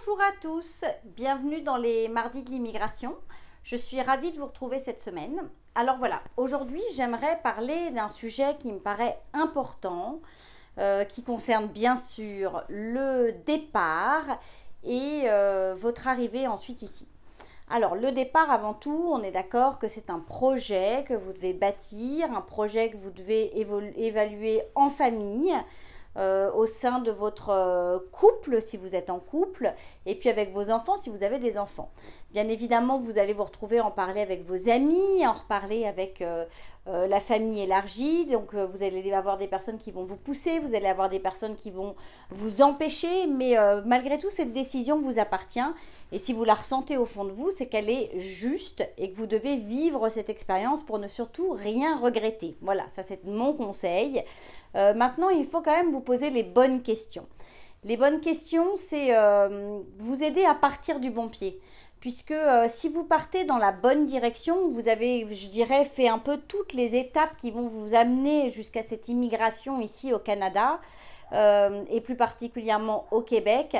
Bonjour à tous, bienvenue dans les mardis de l'immigration. Je suis ravie de vous retrouver cette semaine. Alors voilà, aujourd'hui j'aimerais parler d'un sujet qui me paraît important, qui concerne bien sûr le départ et votre arrivée ensuite ici. Alors le départ avant tout, on est d'accord que c'est un projet que vous devez bâtir, un projet que vous devez évaluer en famille, au sein de votre couple si vous êtes en couple et puis avec vos enfants si vous avez des enfants. Bien évidemment, vous allez vous retrouver à en parler avec vos amis, à en reparler avec la famille élargie. Donc vous allez avoir des personnes qui vont vous pousser, vous allez avoir des personnes qui vont vous empêcher, mais malgré tout, cette décision vous appartient. Et si vous la ressentez au fond de vous, c'est qu'elle est juste et que vous devez vivre cette expérience pour ne surtout rien regretter. Voilà, ça c'est mon conseil. Maintenant, il faut quand même vous poser les bonnes questions. Les bonnes questions, c'est vous aider à partir du bon pied. Puisque si vous partez dans la bonne direction, vous avez, je dirais, fait un peu toutes les étapes qui vont vous amener jusqu'à cette immigration ici au Canada, et plus particulièrement au Québec.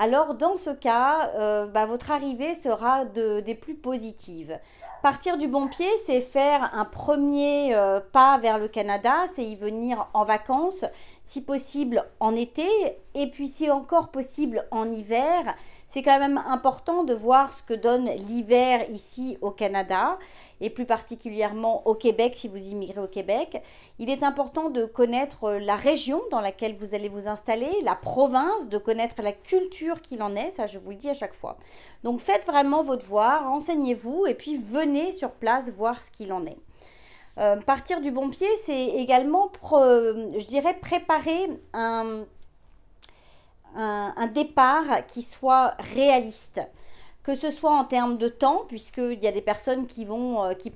Alors dans ce cas, votre arrivée sera des plus positives. Partir du bon pied, c'est faire un premier pas vers le Canada, c'est y venir en vacances, si possible en été, et puis si encore possible en hiver. C'est quand même important de voir ce que donne l'hiver ici au Canada et plus particulièrement au Québec si vous immigrez au Québec. Il est important de connaître la région dans laquelle vous allez vous installer, la province, de connaître la culture qu'il en est, ça je vous le dis à chaque fois. Donc faites vraiment vos devoirs, renseignez-vous et puis venez sur place voir ce qu'il en est. Partir du bon pied, c'est également, je dirais, préparer un départ qui soit réaliste, que ce soit en termes de temps, puisqu'il y a des personnes qui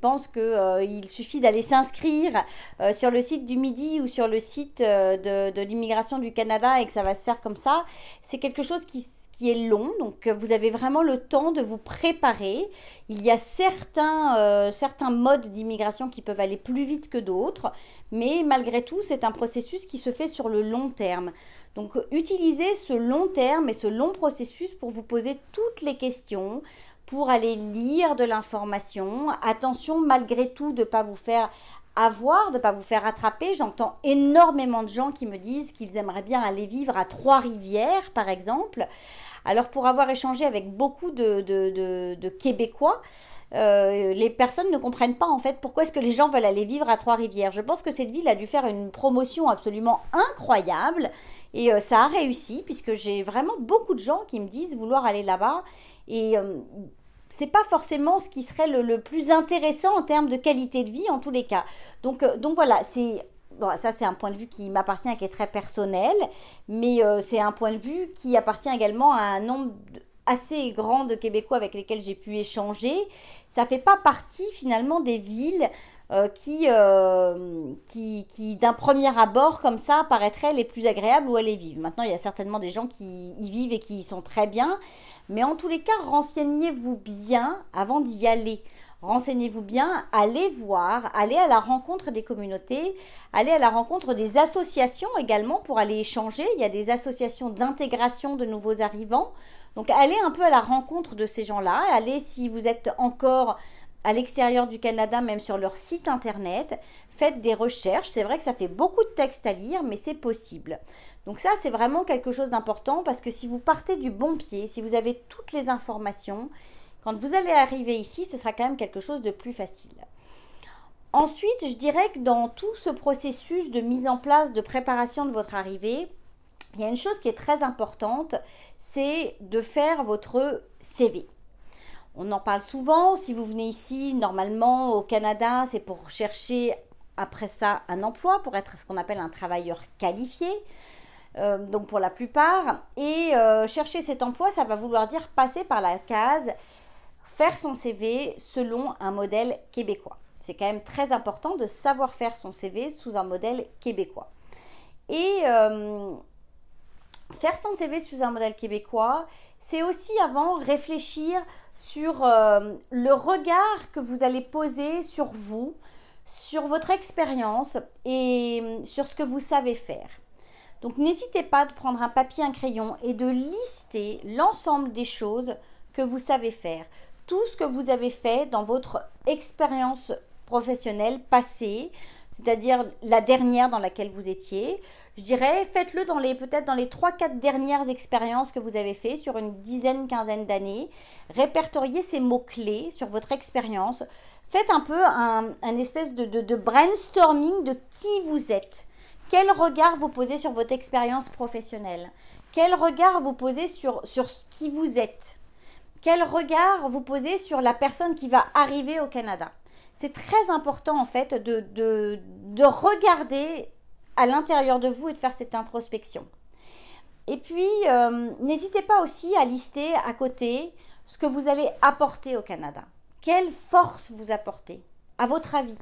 pensent qu'il suffit d'aller s'inscrire sur le site du Midi ou sur le site de l'immigration du Canada et que ça va se faire comme ça. C'est quelque chose qui est long, donc vous avez vraiment le temps de vous préparer. Il y a certains modes d'immigration qui peuvent aller plus vite que d'autres, mais malgré tout, c'est un processus qui se fait sur le long terme. Donc, utilisez ce long terme et ce long processus pour vous poser toutes les questions, pour aller lire de l'information. Attention, malgré tout, de ne pas vous faire avoir, de ne pas vous faire attraper. J'entends énormément de gens qui me disent qu'ils aimeraient bien aller vivre à Trois-Rivières, par exemple. Alors, pour avoir échangé avec beaucoup de Québécois, les personnes ne comprennent pas en fait pourquoi est-ce que les gens veulent aller vivre à Trois-Rivières. Je pense que cette ville a dû faire une promotion absolument incroyable et ça a réussi puisque j'ai vraiment beaucoup de gens qui me disent vouloir aller là-bas et c'est pas forcément ce qui serait le plus intéressant en termes de qualité de vie en tous les cas. Donc voilà, bon, ça c'est un point de vue qui m'appartient et qui est très personnel, mais c'est un point de vue qui appartient également à un nombre assez grand de Québécois avec lesquels j'ai pu échanger. Ça ne fait pas partie finalement des villes qui d'un premier abord comme ça paraîtraient les plus agréables où aller vivre. Maintenant, il y a certainement des gens qui y vivent et qui y sont très bien, mais en tous les cas, renseignez-vous bien avant d'y aller. Renseignez-vous bien, allez voir, allez à la rencontre des communautés, allez à la rencontre des associations également pour aller échanger. Il y a des associations d'intégration de nouveaux arrivants. Donc allez un peu à la rencontre de ces gens-là. Allez si vous êtes encore à l'extérieur du Canada, même sur leur site internet. Faites des recherches. C'est vrai que ça fait beaucoup de textes à lire, mais c'est possible. Donc ça, c'est vraiment quelque chose d'important parce que si vous partez du bon pied, si vous avez toutes les informations, quand vous allez arriver ici, ce sera quand même quelque chose de plus facile. Ensuite, je dirais que dans tout ce processus de mise en place, de préparation de votre arrivée, il y a une chose qui est très importante, c'est de faire votre CV. On en parle souvent, si vous venez ici, normalement au Canada, c'est pour chercher après ça un emploi, pour être ce qu'on appelle un travailleur qualifié. Donc pour la plupart, et chercher cet emploi, ça va vouloir dire passer par la case faire son CV selon un modèle québécois. C'est quand même très important de savoir faire son CV sous un modèle québécois. Et faire son CV sous un modèle québécois, c'est aussi avant réfléchir sur le regard que vous allez poser sur vous, sur votre expérience et sur ce que vous savez faire. Donc n'hésitez pas de prendre un papier, un crayon et de lister l'ensemble des choses que vous savez faire. Tout ce que vous avez fait dans votre expérience professionnelle passée, c'est-à-dire la dernière dans laquelle vous étiez. Je dirais, faites-le peut-être dans les 3-4 dernières expériences que vous avez fait sur une dizaine, quinzaine d'années. Répertoriez ces mots-clés sur votre expérience. Faites un peu un espèce de brainstorming de qui vous êtes. Quel regard vous posez sur votre expérience professionnelle? Quel regard vous posez sur qui vous êtes? Quel regard vous posez sur la personne qui va arriver au Canada? C'est très important en fait de regarder à l'intérieur de vous et de faire cette introspection. Et puis, n'hésitez pas aussi à lister à côté ce que vous allez apporter au Canada. Quelle force vous apportez, à votre avis?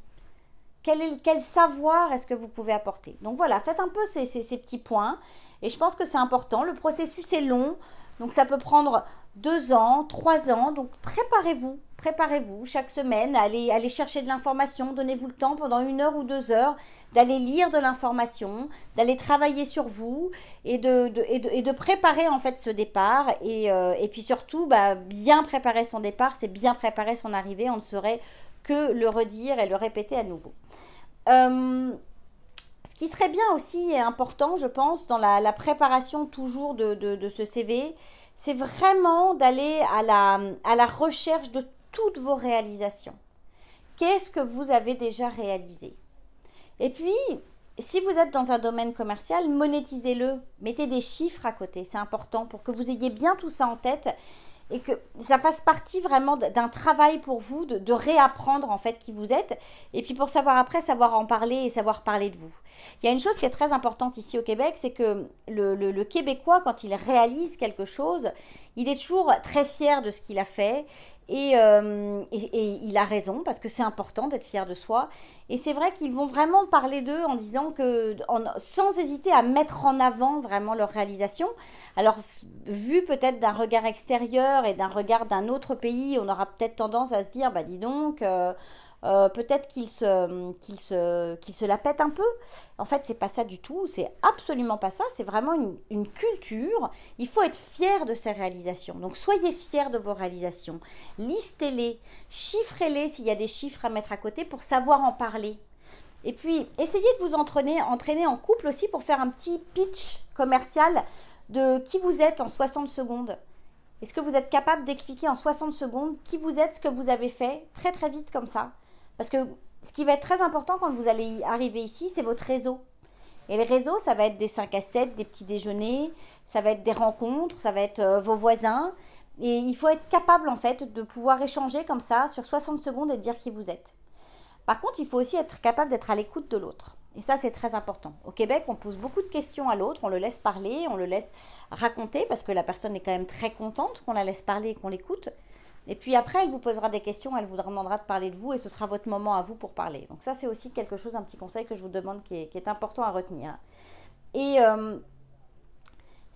Quel savoir est-ce que vous pouvez apporter? Donc voilà, faites un peu ces petits points. Et je pense que c'est important. Le processus est long, donc ça peut prendre 2 ans, 3 ans. Donc préparez-vous chaque semaine, allez chercher de l'information, donnez-vous le temps pendant 1 heure ou 2 heures d'aller lire de l'information, d'aller travailler sur vous et de préparer en fait ce départ. Et puis surtout, bien préparer son départ, c'est bien préparer son arrivée. On ne saurait que le redire et le répéter à nouveau. Ce qui serait bien aussi et important, je pense, dans la préparation toujours de ce CV, c'est vraiment d'aller à la recherche de toutes vos réalisations. Qu'est-ce que vous avez déjà réalisé? Et puis, si vous êtes dans un domaine commercial, monétisez-le. Mettez des chiffres à côté, c'est important pour que vous ayez bien tout ça en tête et que ça fasse partie vraiment d'un travail pour vous de réapprendre en fait qui vous êtes et puis pour savoir en parler et savoir parler de vous. Il y a une chose qui est très importante ici au Québec, c'est que le Québécois, quand il réalise quelque chose, il est toujours très fier de ce qu'il a fait et il a raison parce que c'est important d'être fier de soi. Et c'est vrai qu'ils vont vraiment parler d'eux en disant sans hésiter à mettre en avant vraiment leur réalisation. Alors, vu peut-être d'un regard extérieur et d'un regard d'un autre pays, on aura peut-être tendance à se dire, dis donc, peut-être qu'il se la pète un peu. En fait, c'est pas ça du tout, c'est absolument pas ça, c'est vraiment une culture. Il faut être fier de ses réalisations. Donc, soyez fiers de vos réalisations. Listez-les, chiffrez-les s'il y a des chiffres à mettre à côté pour savoir en parler. Et puis, essayez de vous entraîner en couple aussi pour faire un petit pitch commercial de qui vous êtes en 60 secondes. Est-ce que vous êtes capable d'expliquer en 60 secondes qui vous êtes, ce que vous avez fait, très très vite comme ça? Parce que ce qui va être très important quand vous allez arriver ici, c'est votre réseau. Et les réseaux, ça va être des 5 à 7, des petits déjeuners, ça va être des rencontres, ça va être vos voisins. Et il faut être capable en fait de pouvoir échanger comme ça sur 60 secondes et dire qui vous êtes. Par contre, il faut aussi être capable d'être à l'écoute de l'autre. Et ça, c'est très important. Au Québec, on pose beaucoup de questions à l'autre, on le laisse parler, on le laisse raconter parce que la personne est quand même très contente qu'on la laisse parler et qu'on l'écoute. Et puis après, elle vous posera des questions, elle vous demandera de parler de vous et ce sera votre moment à vous pour parler. Donc ça, c'est aussi quelque chose, un petit conseil que je vous demande qui est important à retenir. Et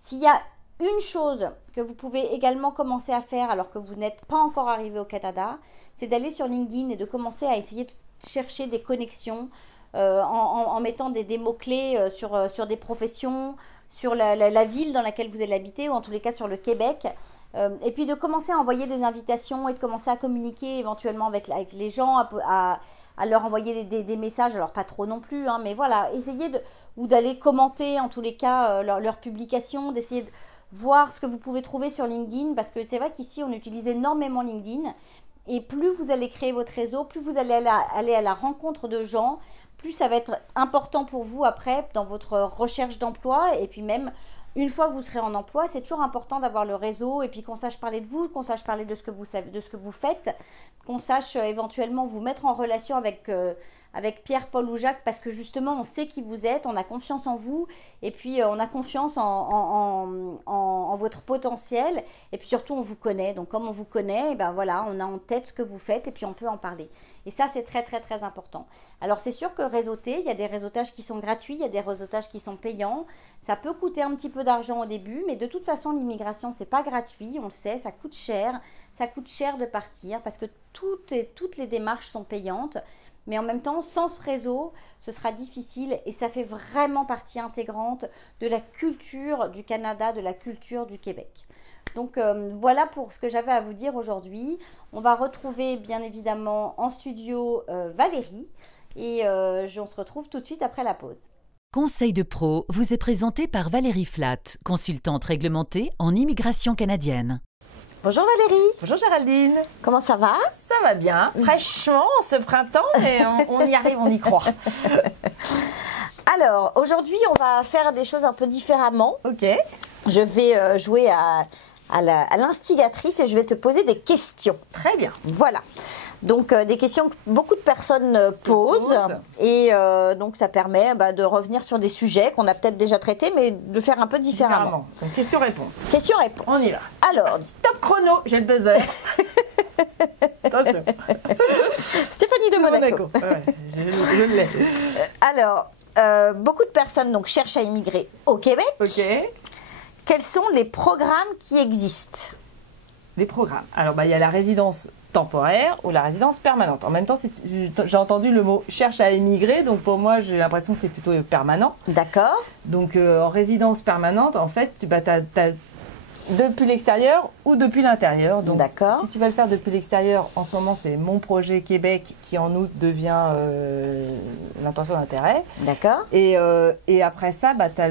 s'il y a une chose que vous pouvez également commencer à faire alors que vous n'êtes pas encore arrivé au Canada, c'est d'aller sur LinkedIn et de commencer à essayer de chercher des connexions en mettant des mots-clés sur des professions, sur la ville dans laquelle vous allez habiter ou en tous les cas sur le Québec. Et puis de commencer à envoyer des invitations et de commencer à communiquer éventuellement avec les gens, à leur envoyer des messages, alors pas trop non plus, hein, mais voilà, essayez d'aller commenter en tous les cas leurs publications, d'essayer de voir ce que vous pouvez trouver sur LinkedIn, parce que c'est vrai qu'ici on utilise énormément LinkedIn, et plus vous allez créer votre réseau, plus vous allez aller à la rencontre de gens, plus ça va être important pour vous après dans votre recherche d'emploi, et puis même une fois que vous serez en emploi, c'est toujours important d'avoir le réseau et puis qu'on sache parler de vous, qu'on sache parler de ce que vous savez, de ce que vous faites, qu'on sache éventuellement vous mettre en relation avec Pierre, Paul ou Jacques parce que justement on sait qui vous êtes, on a confiance en vous et puis on a confiance en votre potentiel et puis surtout on vous connaît. Donc comme on vous connaît, et ben voilà, on a en tête ce que vous faites et puis on peut en parler. Et ça c'est très très très important. Alors c'est sûr que réseauter, il y a des réseautages qui sont gratuits, il y a des réseautages qui sont payants. Ça peut coûter un petit peu d'argent au début, mais de toute façon l'immigration c'est pas gratuit, on le sait, ça coûte cher. Ça coûte cher de partir parce que toutes les démarches sont payantes. mais en même temps, sans ce réseau, ce sera difficile et ça fait vraiment partie intégrante de la culture du Canada, de la culture du Québec. Donc voilà pour ce que j'avais à vous dire aujourd'hui. On va retrouver bien évidemment en studio Valérie et on se retrouve tout de suite après la pause. Conseil de pro vous est présenté par Valérie Flatt, consultante réglementée en immigration canadienne. Bonjour Valérie. Bonjour Géraldine. Comment ça va? Ça va bien, fraîchement ce printemps, mais on y arrive, on y croit. Alors, aujourd'hui, on va faire des choses un peu différemment. Ok. Je vais jouer à l'instigatrice et je vais te poser des questions. Très bien. Voilà. Donc, des questions que beaucoup de personnes posent. Et donc, ça permet de revenir sur des sujets qu'on a peut-être déjà traités, mais de faire un peu différemment. Donc, question-réponse. Question-réponse. On y va. Alors, top chrono, j'ai le buzzer. Attention. Stéphanie de Monaco. Ouais, je l'ai. Alors, beaucoup de personnes donc, cherchent à immigrer au Québec. Ok. Quels sont les programmes qui existent? Les programmes. Alors, il y a la résidence temporaire ou la résidence permanente. En même temps, j'ai entendu le mot cherche à émigrer, donc pour moi, j'ai l'impression que c'est plutôt permanent. D'accord. Donc, en résidence permanente, en fait, tu as depuis l'extérieur ou depuis l'intérieur. Donc, si tu vas le faire depuis l'extérieur, en ce moment, c'est Mon Projet Québec qui, en août, devient l'intention d'intérêt. D'accord. Et après ça, tu as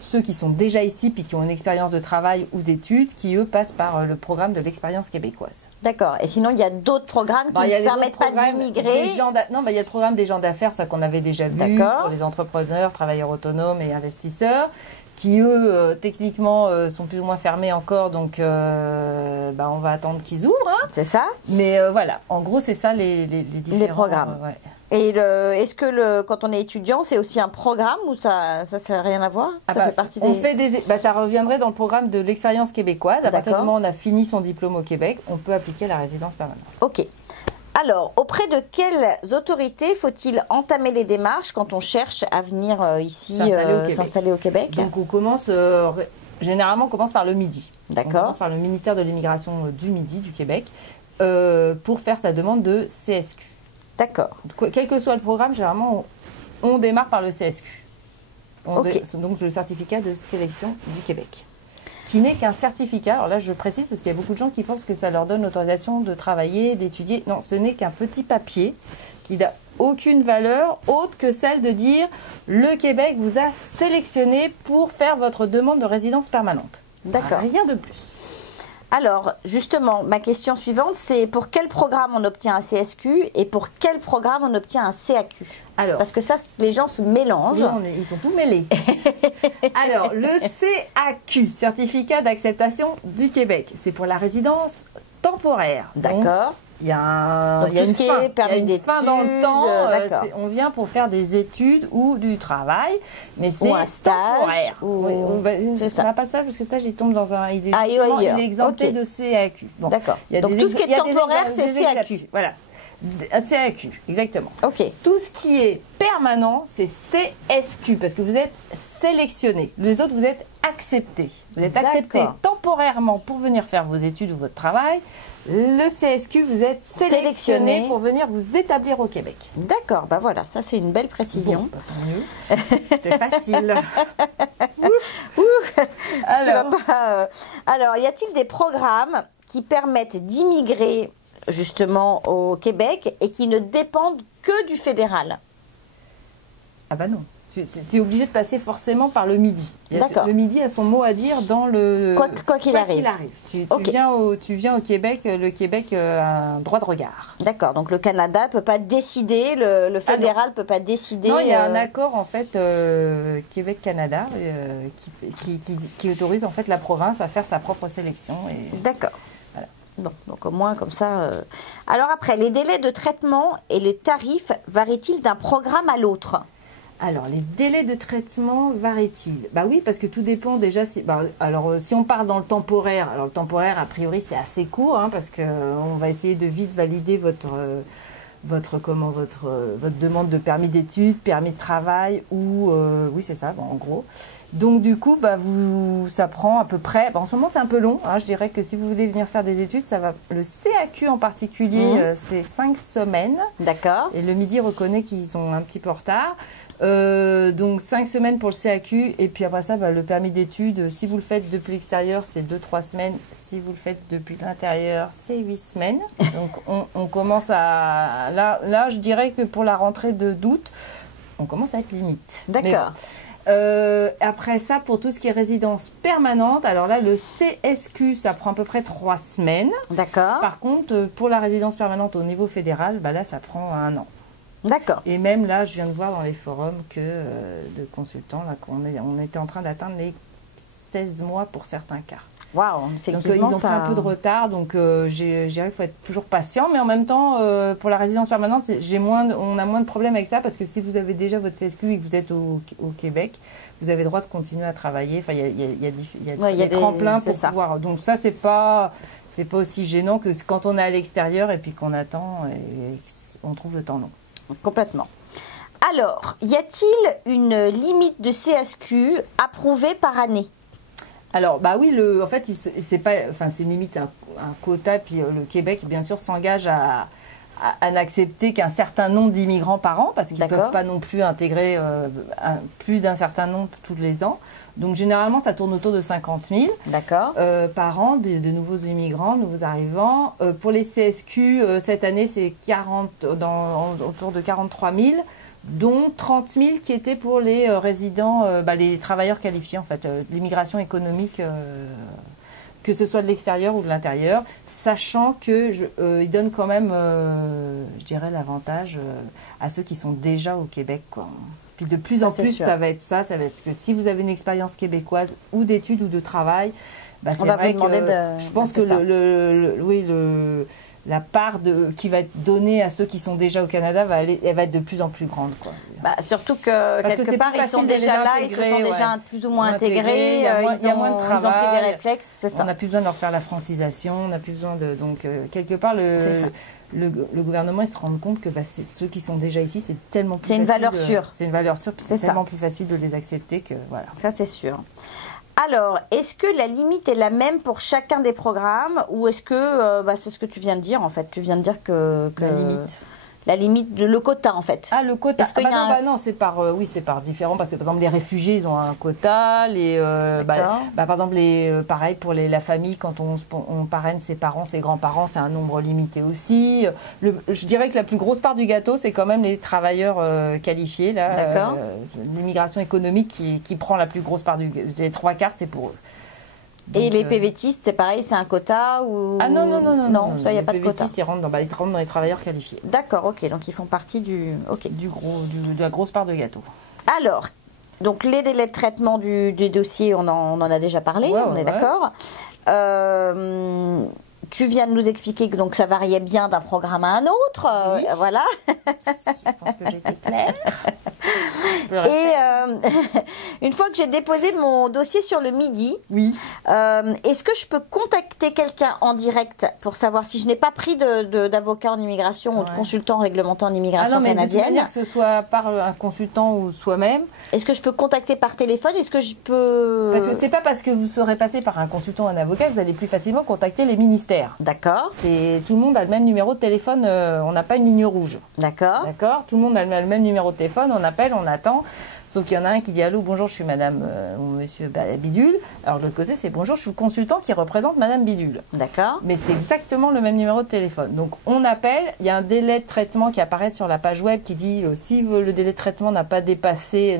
ceux qui sont déjà ici puis qui ont une expérience de travail ou d'études qui, eux, passent par le programme de l'expérience québécoise. D'accord. Et sinon, il y a d'autres programmes qui ne permettent pas d'immigrer? Non, il y a le programme des gens d'affaires, ça qu'on avait déjà vu, pour les entrepreneurs, travailleurs autonomes et investisseurs, qui eux, techniquement, sont plus ou moins fermés encore, donc on va attendre qu'ils ouvrent. Hein. C'est ça. Mais voilà, en gros, c'est ça les différents programmes. Ouais. Et est-ce que quand on est étudiant, c'est aussi un programme ou ça n'a rien à voir? Ça fait partie ça reviendrait dans le programme de l'expérience québécoise. À partir du moment où on a fini son diplôme au Québec, on peut appliquer la résidence permanente. Ok. Alors, auprès de quelles autorités faut-il entamer les démarches quand on cherche à venir ici s'installer au Québec? Donc, on commence, généralement, on commence par le Midi. D'accord. On commence par le ministère de l'immigration du Midi, du Québec, pour faire sa demande de CSQ. D'accord. Quel que soit le programme, généralement, on démarre par le CSQ. Donc, le certificat de sélection du Québec. Qui n'est qu'un certificat. Alors là, je précise parce qu'il y a beaucoup de gens qui pensent que ça leur donne l'autorisation de travailler, d'étudier. Non, ce n'est qu'un petit papier qui n'a aucune valeur autre que celle de dire le Québec vous a sélectionné pour faire votre demande de résidence permanente. D'accord. Rien de plus. Alors, justement, ma question suivante, c'est pour quel programme on obtient un CSQ et pour quel programme on obtient un CAQ? Alors, parce que ça, les gens se mélangent. Non, ils sont tous mêlés. Alors, le CAQ, Certificat d'acceptation du Québec, c'est pour la résidence temporaire. D'accord. Il y a tout ce qui est permis d'études, fin dans le temps. On vient pour faire des études ou du travail, mais c'est un stage. On n'a pas le stage parce que le stage il tombe dans un. Il est exempté de CAQ. Bon. D'accord. Donc tout ce qui est temporaire, c'est CAQ. Voilà. Un CAQ, exactement. Ok. Tout ce qui est permanent, c'est CSQ parce que vous êtes sélectionné. Les autres, vous êtes acceptés. Vous êtes acceptés temporairement pour venir faire vos études ou votre travail. Le CSQ, vous êtes sélectionné pour venir vous établir au Québec. D'accord, voilà, ça c'est une belle précision. Bon, c'est facile. Alors, y a-t-il des programmes qui permettent d'immigrer justement au Québec et qui ne dépendent que du fédéral? Ah non. Tu es obligé de passer forcément par le Midi. D'accord. Le Midi a son mot à dire dans le... Quoi qu'il arrive. Tu viens au Québec, le Québec a un droit de regard. D'accord, donc le Canada ne peut pas décider, le fédéral ne peut pas décider... Non, il y a un accord en fait Québec-Canada qui autorise en fait la province à faire sa propre sélection. D'accord. Voilà. Bon, donc au moins comme ça... Alors après, les délais de traitement et les tarifs varient-ils d'un programme à l'autre? Alors, les délais de traitement varient-ils? Oui, parce que tout dépend déjà. Si on part dans le temporaire, alors le temporaire, a priori, c'est assez court, parce qu'on va essayer de vite valider votre demande de permis d'études, permis de travail, ou oui, c'est ça, en gros. Donc du coup, ça prend à peu près, en ce moment c'est un peu long, hein, je dirais que si vous voulez venir faire des études, le CAQ en particulier, c'est 5 semaines. D'accord. Et le Midi reconnaît qu'ils sont un petit peu en retard. Donc 5 semaines pour le CAQ, et puis après ça, le permis d'études, si vous le faites depuis l'extérieur, c'est 2-3 semaines. Si vous le faites depuis l'intérieur, c'est 8 semaines. Donc on commence à... Là, je dirais que pour la rentrée d'août, on commence à être limite. D'accord. Après ça, pour tout ce qui est résidence permanente, alors là, le CSQ, ça prend à peu près 3 semaines. D'accord. Par contre, pour la résidence permanente au niveau fédéral, là, ça prend 1 an. D'accord. Et même là, je viens de voir dans les forums que de consultants, là, on était en train d'atteindre les 16 mois pour certains cas. Waouh, effectivement. Donc, ils ont pris un peu de retard, donc je dirais qu'il faut être toujours patient. Mais en même temps, pour la résidence permanente, on a moins de problèmes avec ça, parce que si vous avez déjà votre CSQ et que vous êtes au Québec, vous avez le droit de continuer à travailler. Enfin, il y a des tremplins pour pouvoir. Donc ça, c'est pas aussi gênant que quand on est à l'extérieur et puis qu'on attend et on trouve le temps long. Complètement. Alors, y a-t-il une limite de CSQ approuvée par année? Alors, oui, en fait, c'est une limite, c'est un quota, puis le Québec, bien sûr, s'engage à n'accepter qu'un certain nombre d'immigrants par an, parce qu'ils ne peuvent pas non plus intégrer plus d'un certain nombre tous les ans. Donc, généralement, ça tourne autour de 50 000 par an de nouveaux immigrants, nouveaux arrivants. Pour les CSQ, cette année, c'est autour de 43 000, dont 30 000 qui étaient pour les résidents, les travailleurs qualifiés, en fait, l'immigration économique, que ce soit de l'extérieur ou de l'intérieur, sachant qu'ils donnent quand même, je dirais, l'avantage à ceux qui sont déjà au Québec, quoi. Puis de plus en plus, ça va être que si vous avez une expérience québécoise ou d'études ou de travail, c'est vrai que je pense que la part qui va être donnée à ceux qui sont déjà au Canada, elle va être de plus en plus grande, quoi. Surtout que quelque part, ils sont déjà là, ils se sont déjà plus ou moins intégrés, ils ont moins de travail, ils ont pris des réflexes, c'est ça. On n'a plus besoin de leur faire la francisation, on n'a plus besoin de... Donc, quelque part, le gouvernement, il se rend compte que ceux qui sont déjà ici, c'est tellement plus facile. C'est une valeur sûre. C'est une valeur sûre, puis c'est tellement plus facile de les accepter que voilà. Ça, c'est sûr. Alors, est-ce que la limite est la même pour chacun des programmes, ou est-ce que c'est ce que tu viens de dire en fait? Tu viens de dire que la limite de le quota en fait. Ah, le quota. Non, c'est par différents, parce que par exemple les réfugiés, ils ont un quota, par exemple pareil pour la famille, quand on parraine ses parents, ses grands-parents, c'est un nombre limité aussi. Je dirais que la plus grosse part du gâteau, c'est quand même les travailleurs qualifiés là. L'immigration économique qui prend la plus grosse part les 3/4, c'est pour eux. Donc, et les PVTistes, c'est pareil, c'est un quota ou... Ah non, ça, il n'y a pas de quota. Les PVTistes, ils rentrent dans les travailleurs qualifiés. D'accord, ok, donc ils font partie de la grosse part de gâteau. Alors, donc les délais de traitement des dossiers, on en a déjà parlé, on est d'accord. Tu viens de nous expliquer que donc ça variait bien d'un programme à un autre, oui. Voilà. Je pense que j'ai été claire. Et une fois que j'ai déposé mon dossier sur le Midi, est-ce que je peux contacter quelqu'un en direct pour savoir si je n'ai pas pris d'avocat en immigration ou de consultant réglementé en immigration canadienne? De que ce soit par un consultant ou soi-même. Est-ce que je peux contacter par téléphone? Est-ce que je peux... Parce que c'est pas parce que vous serez passé par un consultant ou un avocat, vous allez plus facilement contacter les ministères. D'accord. Tout le monde a le même numéro de téléphone, on n'a pas une ligne rouge. D'accord. Tout le monde a le même numéro de téléphone, on appelle, on attend. Sauf qu'il y en a un qui dit allô, bonjour, je suis madame ou monsieur Bidule. Alors de l'autre côté, c'est bonjour, je suis le consultant qui représente madame Bidule. D'accord. Mais c'est exactement le même numéro de téléphone. Donc on appelle, il y a un délai de traitement qui apparaît sur la page web qui dit si le délai de traitement n'a pas dépassé,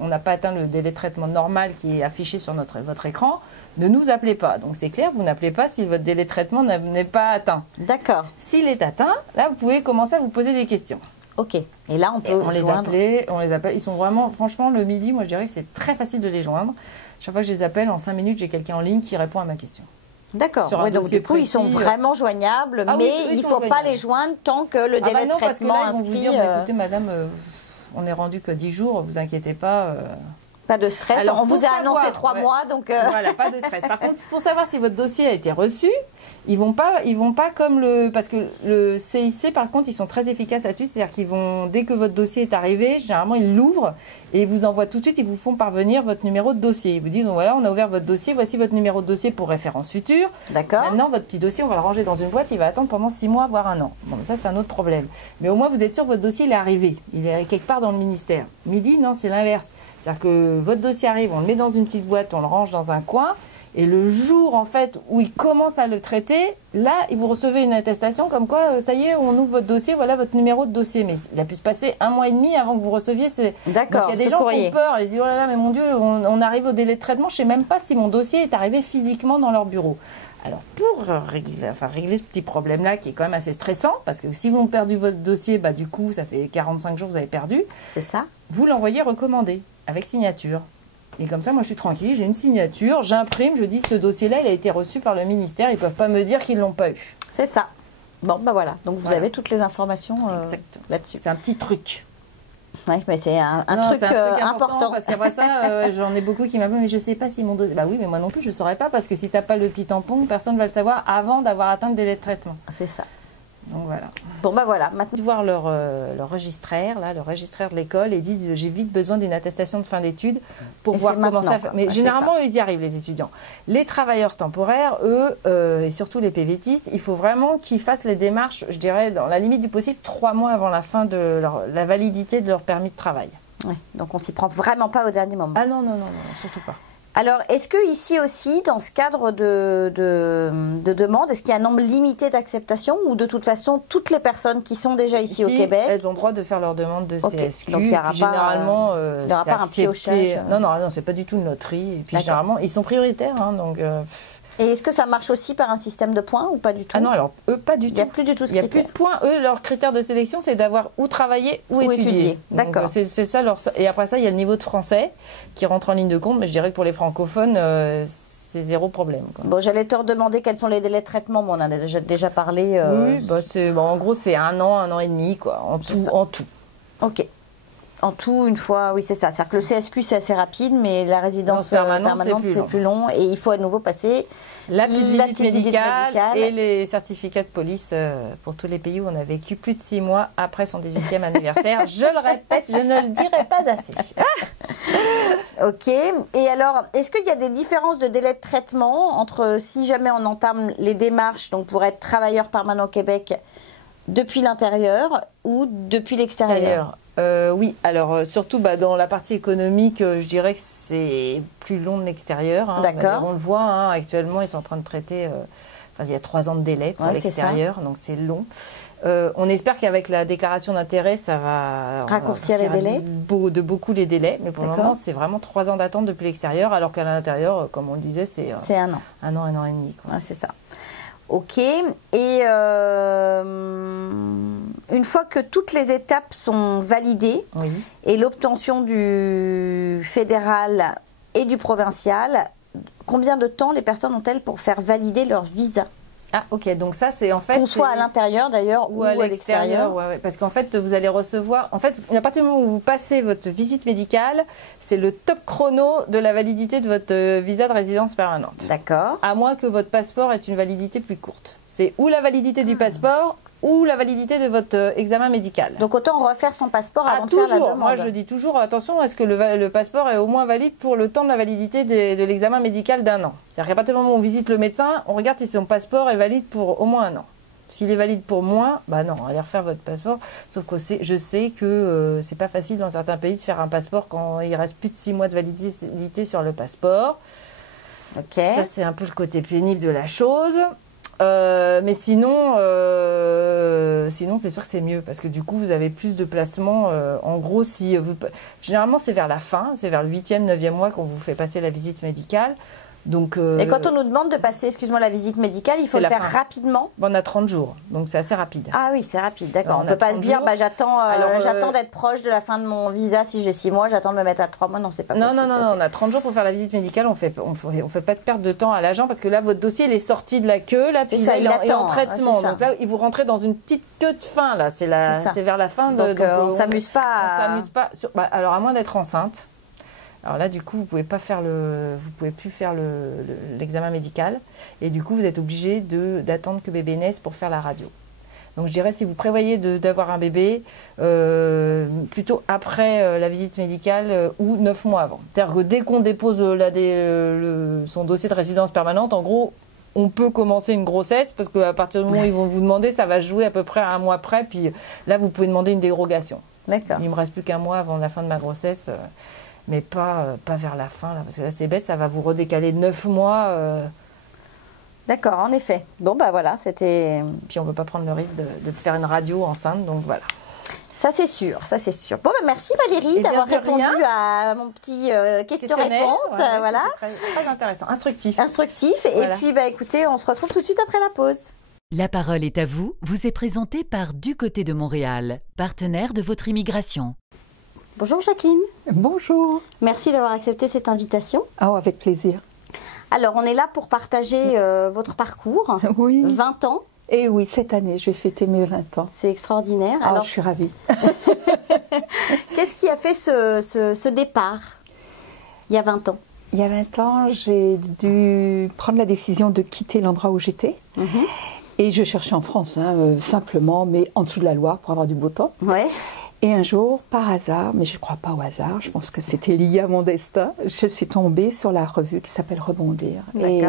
on n'a pas atteint le délai de traitement normal qui est affiché sur votre écran, ne nous appelez pas. Donc c'est clair, vous n'appelez pas si votre délai de traitement n'est pas atteint. D'accord. S'il est atteint, là vous pouvez commencer à vous poser des questions. Ok. Et là on peut les appelle. Ils sont vraiment, franchement, le Midi, moi je dirais que c'est très facile de les joindre. Chaque fois que je les appelle, en 5 minutes, j'ai quelqu'un en ligne qui répond à ma question. D'accord. Donc du coup, ils sont vraiment joignables, mais il ne faut pas les joindre tant que le délai de traitement inscrit... Ils vont vous dire, écoutez madame, on est rendu que 10 jours, vous inquiétez pas... Pas de stress. Alors, on vous a annoncé savoir, 3 mois, donc... Voilà, pas de stress. Par contre, pour savoir si votre dossier a été reçu, ils vont pas comme parce que le CIC, par contre, ils sont très efficaces là-dessus. C'est-à-dire qu'ils vont, dès que votre dossier est arrivé, généralement, ils l'ouvrent et ils vous envoient tout de suite, ils vous font parvenir votre numéro de dossier. Ils vous disent, donc voilà, on a ouvert votre dossier, voici votre numéro de dossier pour référence future. D'accord. Maintenant, votre petit dossier, on va le ranger dans une boîte, il va attendre pendant 6 mois, voire 1 an. Bon, ça, c'est un autre problème. Mais au moins, vous êtes sûr que votre dossier, il est arrivé. Il est quelque part dans le ministère. Midi, non, c'est l'inverse. C'est-à-dire que votre dossier arrive, on le met dans une petite boîte, on le range dans un coin, et le jour en fait où il commence à le traiter, là, vous recevez une attestation comme quoi, ça y est, on ouvre votre dossier, voilà votre numéro de dossier. Mais il a pu se passer 1 mois et demi avant que vous receviez. D'accord. Donc, il y a des gens qui ont peur, ils disent, oh là là, mais mon Dieu, on arrive au délai de traitement, je ne sais même pas si mon dossier est arrivé physiquement dans leur bureau. Alors, pour régler ce petit problème-là, qui est quand même assez stressant, parce que si vous avez perdu votre dossier, bah, du coup, ça fait 45 jours que vous avez perdu. C'est ça. Vous l'envoyez recommandé, avec signature. Et comme ça, moi, je suis tranquille, j'ai une signature, j'imprime, je dis, ce dossier-là, il a été reçu par le ministère, ils ne peuvent pas me dire qu'ils ne l'ont pas eu. C'est ça. Bon, bah voilà. Donc, vous avez toutes les informations là-dessus. C'est un petit truc. Oui, mais c'est un truc important. Parce qu'après ça, j'en ai beaucoup qui m'appellent, mais je ne sais pas si mon dossier... Bah oui, mais moi non plus, je ne saurais pas, parce que si tu n'as pas le petit tampon, personne ne va le savoir avant d'avoir atteint le délai de traitement. C'est ça. Donc voilà. Bon, bah voilà. Maintenant, voir leur registraire, là, le registraire de l'école, et disent, j'ai vite besoin d'une attestation de fin d'études pour voir comment ça fait. Mais généralement, eux, ils y arrivent, les étudiants. Les travailleurs temporaires, eux, et surtout les PVTistes, il faut vraiment qu'ils fassent les démarches, je dirais, dans la limite du possible, 3 mois avant la fin de la validité de leur permis de travail. Oui, donc on s'y prend vraiment pas au dernier moment. Ah non, surtout pas. Alors, est-ce que ici aussi, dans ce cadre de demande, est-ce qu'il y a un nombre limité d'acceptation ou de toute façon, toutes les personnes qui sont déjà ici au Québec, elles ont droit de faire leur demande de CSQ. Donc, il n'y aura généralement, pas un piochage. Non, c'est pas du tout une loterie. Et puis généralement, ils sont prioritaires. Donc, Et est-ce que ça marche aussi par un système de points ou pas du tout? Ah non, alors eux, pas du tout. Il n'y a plus du tout ce critère. Il n'y a plus de points. Eux, leur critère de sélection, c'est d'avoir ou travaillé ou étudié. D'accord. C'est ça leur... Et après ça, il y a le niveau de français qui rentre en ligne de compte. Mais je dirais que pour les francophones, c'est 0 problème. Quoi. Bon, j'allais te redemander quels sont les délais de traitement. Bon, on en a déjà parlé. Oui, en gros, c'est 1 an et demi, quoi, en tout. Ok. En tout, une fois, oui, c'est ça. C'est-à-dire que le CSQ, c'est assez rapide, mais la résidence permanente, c'est plus long. Et il faut à nouveau passer la petite visite médicale et les certificats de police pour tous les pays où on a vécu plus de 6 mois après son 18e anniversaire. Je le répète, je ne le dirai pas assez. Ok. Et alors, est-ce qu'il y a des différences de délai de traitement entre si jamais on entame les démarches, donc pour être travailleur permanent au Québec, depuis l'intérieur ou depuis l'extérieur? Oui, alors surtout dans la partie économique, je dirais que c'est plus long de l'extérieur. Hein. D'accord. On le voit, actuellement, ils sont en train de traiter, il y a 3 ans de délai pour l'extérieur, donc c'est long. On espère qu'avec la déclaration d'intérêt, ça va raccourcir les délais de beaucoup les délais, mais pour le moment, c'est vraiment 3 ans d'attente depuis l'extérieur, alors qu'à l'intérieur, comme on le disait, c'est 1 an. 1 an et demi. Quoi. Ouais, c'est ça. Ok. Et une fois que toutes les étapes sont validées et l'obtention du fédéral et du provincial, combien de temps les personnes ont-elles pour faire valider leur visa? Ah, ok. Donc ça, c'est en fait... Qu'on soit à l'intérieur d'ailleurs ou à l'extérieur. Ouais. Parce qu'en fait, vous allez recevoir... En fait, à partir du moment où vous passez votre visite médicale, c'est le top chrono de la validité de votre visa de résidence permanente. D'accord. À moins que votre passeport ait une validité plus courte. C'est ou la validité du passeport ou la validité de votre examen médical. Donc autant refaire son passeport avant de faire la demande. Moi, je dis toujours, attention, est-ce que le passeport est au moins valide pour le temps de la validité de l'examen médical d'1 an? C'est-à-dire qu'à partir du moment où on visite le médecin, on regarde si son passeport est valide pour au moins 1 an. S'il est valide pour moins, non, allez refaire votre passeport. Sauf que je sais que c'est pas facile dans certains pays de faire un passeport quand il reste plus de 6 mois de validité sur le passeport. Okay. Ça, c'est un peu le côté pénible de la chose. Mais sinon, c'est sûr que c'est mieux parce que du coup, vous avez plus de placements. En gros, généralement, c'est vers la fin, c'est vers le 8e, 9e mois qu'on vous fait passer la visite médicale. Donc, et quand on nous demande de passer, excuse-moi, la visite médicale, il faut le faire rapidement? On a 30 jours, donc c'est assez rapide. Ah oui, c'est rapide, d'accord. On ne peut pas se dire, j'attends d'être proche de la fin de mon visa. Si j'ai 6 mois, j'attends de me mettre à 3 mois. Non, c'est pas possible. Non, on a 30 jours pour faire la visite médicale. On fait pas de perte de temps à l'agent parce que là, votre dossier, il est sorti de la queue. Là, puis il est en traitement. Donc là, il vous rentrez dans une petite queue de fin. Là, c'est vers la fin. Donc on ne s'amuse pas. Alors, à moins d'être enceinte. Alors là, du coup, vous pouvez plus faire l'examen médical. Et du coup, vous êtes obligé d'attendre que bébé naisse pour faire la radio. Donc je dirais, si vous prévoyez d'avoir un bébé, plutôt après la visite médicale ou 9 mois avant. C'est-à-dire que dès qu'on dépose son dossier de résidence permanente, en gros, on peut commencer une grossesse parce qu'à partir du moment où ils vont vous demander, ça va jouer à peu près à 1 mois près. Puis là, vous pouvez demander une dérogation. D'accord. Il ne me reste plus qu'1 mois avant la fin de ma grossesse, mais pas vers la fin. Là, parce que là, c'est bête, ça va vous redécaler 9 mois. D'accord, en effet. Bon, bah voilà, c'était... Puis on ne veut pas prendre le risque de faire une radio enceinte, donc voilà. Ça, c'est sûr, ça, c'est sûr. Bon, bah, merci Valérie d'avoir répondu à mon petit question-réponse. Ouais, voilà. Très, très intéressant, instructif. Instructif. Voilà. Et puis, bah, écoutez, on se retrouve tout de suite après la pause. La parole est à vous, vous est présentée par Du Côté de Montréal, partenaire de votre immigration. Bonjour Jacqueline. Bonjour. Merci d'avoir accepté cette invitation. Oh, avec plaisir. Alors, on est là pour partager votre parcours. Oui. 20 ans. Et oui, cette année, je vais fêter mes 20 ans. C'est extraordinaire. Alors, je suis ravie. Qu'est-ce qui a fait ce départ il y a 20 ans? Il y a 20 ans, j'ai dû prendre la décision de quitter l'endroit où j'étais. Et je cherchais en France, simplement, mais en dessous de la Loire pour avoir du beau temps. Ouais. Et un jour, par hasard, mais je ne crois pas au hasard, je pense que c'était lié à mon destin, je suis tombée sur la revue qui s'appelle Rebondir. Et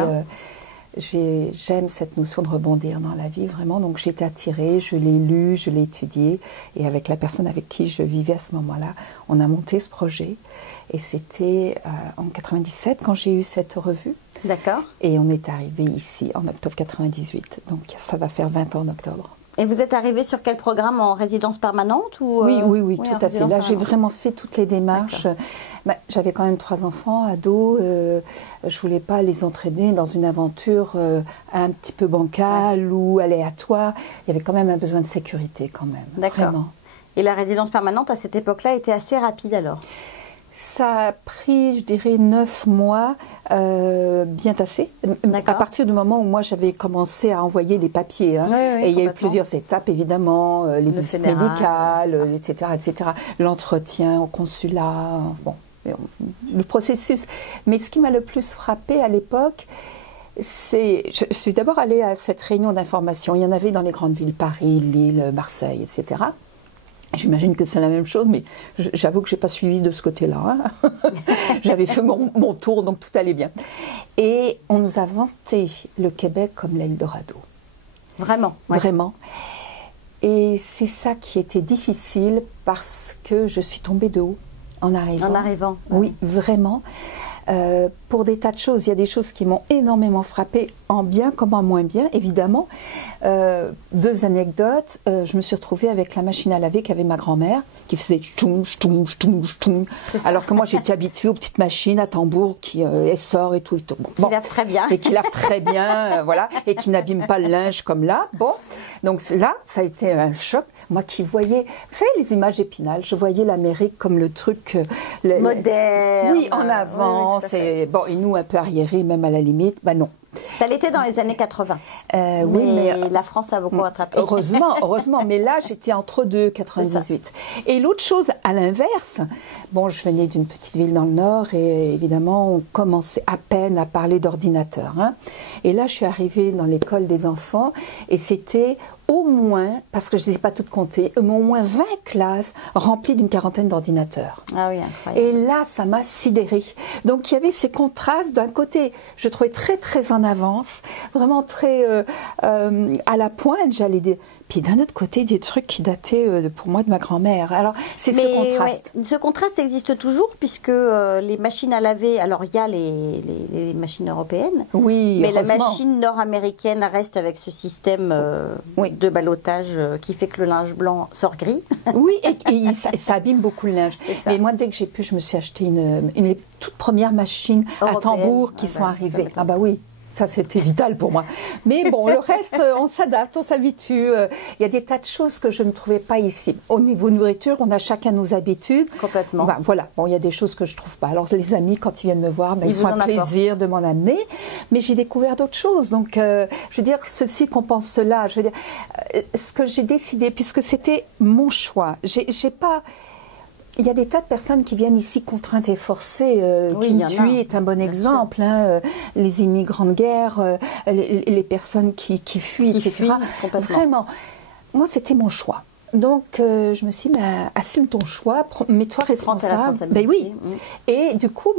j'aime cette notion de rebondir dans la vie, vraiment. Donc j'ai été attirée, je l'ai lu, je l'ai étudié. Et avec la personne avec qui je vivais à ce moment-là, on a monté ce projet. Et c'était en 97 quand j'ai eu cette revue. D'accord. Et on est arrivé ici en octobre 98. Donc ça va faire 20 ans en octobre. Et vous êtes arrivé sur quel programme, en résidence permanente ou Oui, tout à fait. Là, j'ai vraiment fait toutes les démarches. J'avais quand même 3 enfants, ados. Je voulais pas les entraîner dans une aventure un petit peu bancale ou aléatoire. Il y avait quand même un besoin de sécurité quand même. D'accord. Et la résidence permanente, à cette époque-là, était assez rapide alors? Ça a pris, je dirais, 9 mois, bien tassé. À partir du moment où moi j'avais commencé à envoyer les papiers. Et il y a eu plusieurs étapes, évidemment, les visites médicales, etc., etc. L'entretien au consulat, bon, le processus. Mais ce qui m'a le plus frappé à l'époque, c'est... Je suis d'abord allée à cette réunion d'information. Il y en avait dans les grandes villes, Paris, Lille, Marseille, etc. J'imagine que c'est la même chose, mais j'avoue que je n'ai pas suivi de ce côté-là. J'avais fait mon tour, donc tout allait bien. Et on nous a vanté le Québec comme l'Eldorado. Vraiment? Vraiment. Et c'est ça qui était difficile parce que je suis tombée de haut en arrivant. En arrivant? Oui, vraiment. Pour des tas de choses, il y a des choses qui m'ont énormément frappée, en bien comme en moins bien, évidemment. 2 anecdotes. Je me suis retrouvée avec la machine à laver qu'avait ma grand-mère, qui faisait ch'toum, ch'toum, ch'toum, ch'toum. Alors que moi, j'étais habituée aux petites machines à tambour qui essorent et tout. Et tout. Bon. Qui lavent très bien. Et qui lavent très bien, voilà. Et qui n'abîment pas le linge comme là. Bon. Donc là, ça a été un choc. Moi qui voyais, vous savez, les images d'Épinal, je voyais l'Amérique comme le truc... moderne. Oui, en avant. C'est bon, et nous un peu arriérés, même à la limite. Ben non. Ça l'était dans les années 80. Oui, mais la France a beaucoup rattrapé. Heureusement. Mais là, j'étais entre deux, 98. Et l'autre chose, à l'inverse, bon, je venais d'une petite ville dans le Nord et évidemment, on commençait à peine à parler d'ordinateur. Et là, je suis arrivée dans l'école des enfants et c'était au moins, parce que je ne les ai pas toutes comptées, au moins 20 classes remplies d'une 40aine d'ordinateurs. Ah oui, incroyable. Et là, ça m'a sidérée. Donc, il y avait ces contrastes. D'un côté, je trouvais très, très en avance, vraiment très à la pointe, j'allais dire. Puis d'un autre côté, des trucs qui dataient pour moi de ma grand-mère. Alors, c'est ce contraste. Ouais, ce contraste existe toujours puisque les machines à laver, alors il y a les machines européennes, oui, mais la machine nord-américaine reste avec ce système de ballottage qui fait que le linge blanc sort gris. Oui, et ça abîme beaucoup le linge. Mais moi, dès que j'ai pu, je me suis acheté une toute première machine à tambour qui sont arrivées. Ah bah oui. Ça, c'était vital pour moi. Mais bon, le reste, on s'adapte, on s'habitue. Il y a des tas de choses que je ne trouvais pas ici. Au niveau nourriture, on a chacun nos habitudes. Complètement. Ben, voilà. Bon, il y a des choses que je ne trouve pas. Alors, les amis, quand ils viennent me voir, ils font un plaisir de m'en amener. Mais j'ai découvert d'autres choses. Donc, je veux dire, ceci compense cela. Je veux dire, ce que j'ai décidé, puisque c'était mon choix, j'ai pas... il y a des tas de personnes qui viennent ici contraintes et forcées. Kim Thuy est un bon exemple. Hein, les immigrants de guerre, les personnes qui fuient, etc. Vraiment, moi, c'était mon choix. Donc, je me suis dit, assume ton choix, mets-toi responsable. Ben oui. Et du coup,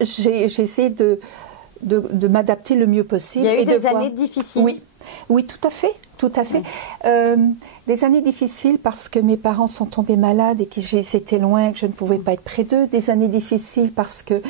j'ai essayé de m'adapter le mieux possible. Il y a eu des années difficiles. Oui, tout à fait. Tout à fait. Des années difficiles parce que mes parents sont tombés malades et que j'étais loin, que je ne pouvais pas être près d'eux. Des années difficiles parce que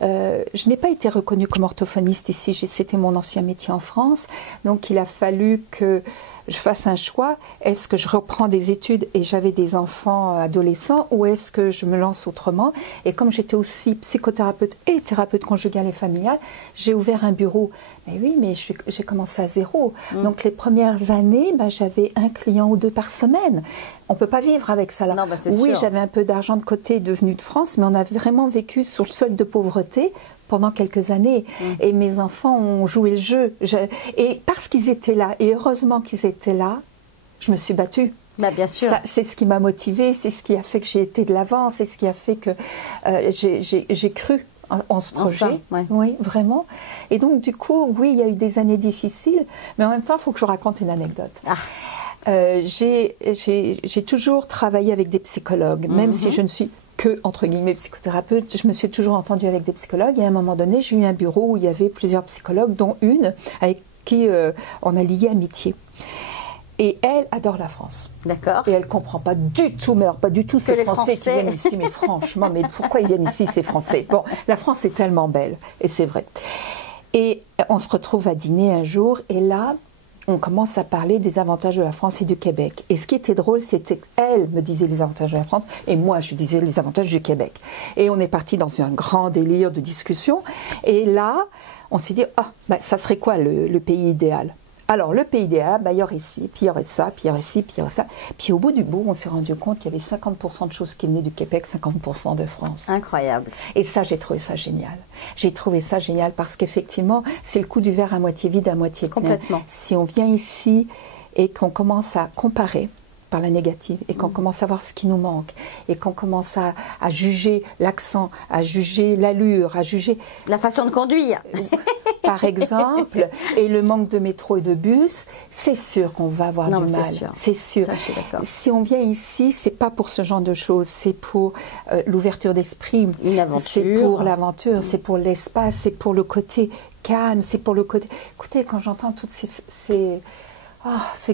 je n'ai pas été reconnue comme orthophoniste ici. C'était mon ancien métier en France. Donc, il a fallu que je fasse un choix. Est-ce que je reprends des études et j'avais des enfants adolescents ou est-ce que je me lance autrement? Et comme j'étais aussi psychothérapeute et thérapeute conjugale et familiale, j'ai ouvert un bureau. Mais oui, mais j'ai commencé à zéro. Donc, les premières années, j'avais un client ou deux par semaine. On ne peut pas vivre avec ça là. Non, oui, j'avais un peu d'argent de côté devenu de France, mais on a vraiment vécu sur le seuil de pauvreté pendant quelques années. Et mes enfants ont joué le jeu. Et parce qu'ils étaient là, et heureusement qu'ils étaient là, je me suis battue. Bien sûr. C'est ce qui m'a motivée, c'est ce qui a fait que j'ai été de l'avant, c'est ce qui a fait que j'ai cru en ce projet. Oui, vraiment. Et donc, du coup, oui, il y a eu des années difficiles, mais en même temps, il faut que je raconte une anecdote. J'ai toujours travaillé avec des psychologues, même si je ne suis que, entre guillemets, psychothérapeute, je me suis toujours entendue avec des psychologues. Et à un moment donné, j'ai eu un bureau où il y avait plusieurs psychologues, dont une avec qui on a lié amitié. Et elle adore la France. D'accord. Et elle ne comprend pas du tout, mais alors pas du tout ces Français qui viennent ici. Mais franchement, mais pourquoi ils viennent ici, ces Français? Bon, la France est tellement belle, et c'est vrai. Et on se retrouve à dîner un jour, et là, on commence à parler des avantages de la France et du Québec. Et ce qui était drôle, c'était qu'elle me disait les avantages de la France, et moi, je disais les avantages du Québec. Et on est parti dans un grand délire de discussion. Et là, on s'est dit, ça serait quoi le pays idéal? Alors, le pays idéal, il y aurait ci, puis il y aurait ça, puis il y aurait ci, puis il y aurait ça. Puis au bout du bout, on s'est rendu compte qu'il y avait 50% de choses qui venaient du Québec, 50% de France. Incroyable. Et ça, j'ai trouvé ça génial. J'ai trouvé ça génial parce qu'effectivement, c'est le coup du verre à moitié vide, à moitié plein. Complètement. Si on vient ici et qu'on commence à comparer par la négative, et qu'on commence à voir ce qui nous manque, et qu'on commence à juger l'accent, à juger l'allure, à juger... La façon de conduire. Par exemple, et le manque de métro et de bus, c'est sûr qu'on va avoir du mal. C'est sûr. Ça, je suis d'accord. Si on vient ici, c'est pas pour ce genre de choses, c'est pour l'ouverture d'esprit, c'est pour l'aventure, c'est pour l'espace, c'est pour le côté calme, c'est pour le côté... Écoutez, quand j'entends toutes ces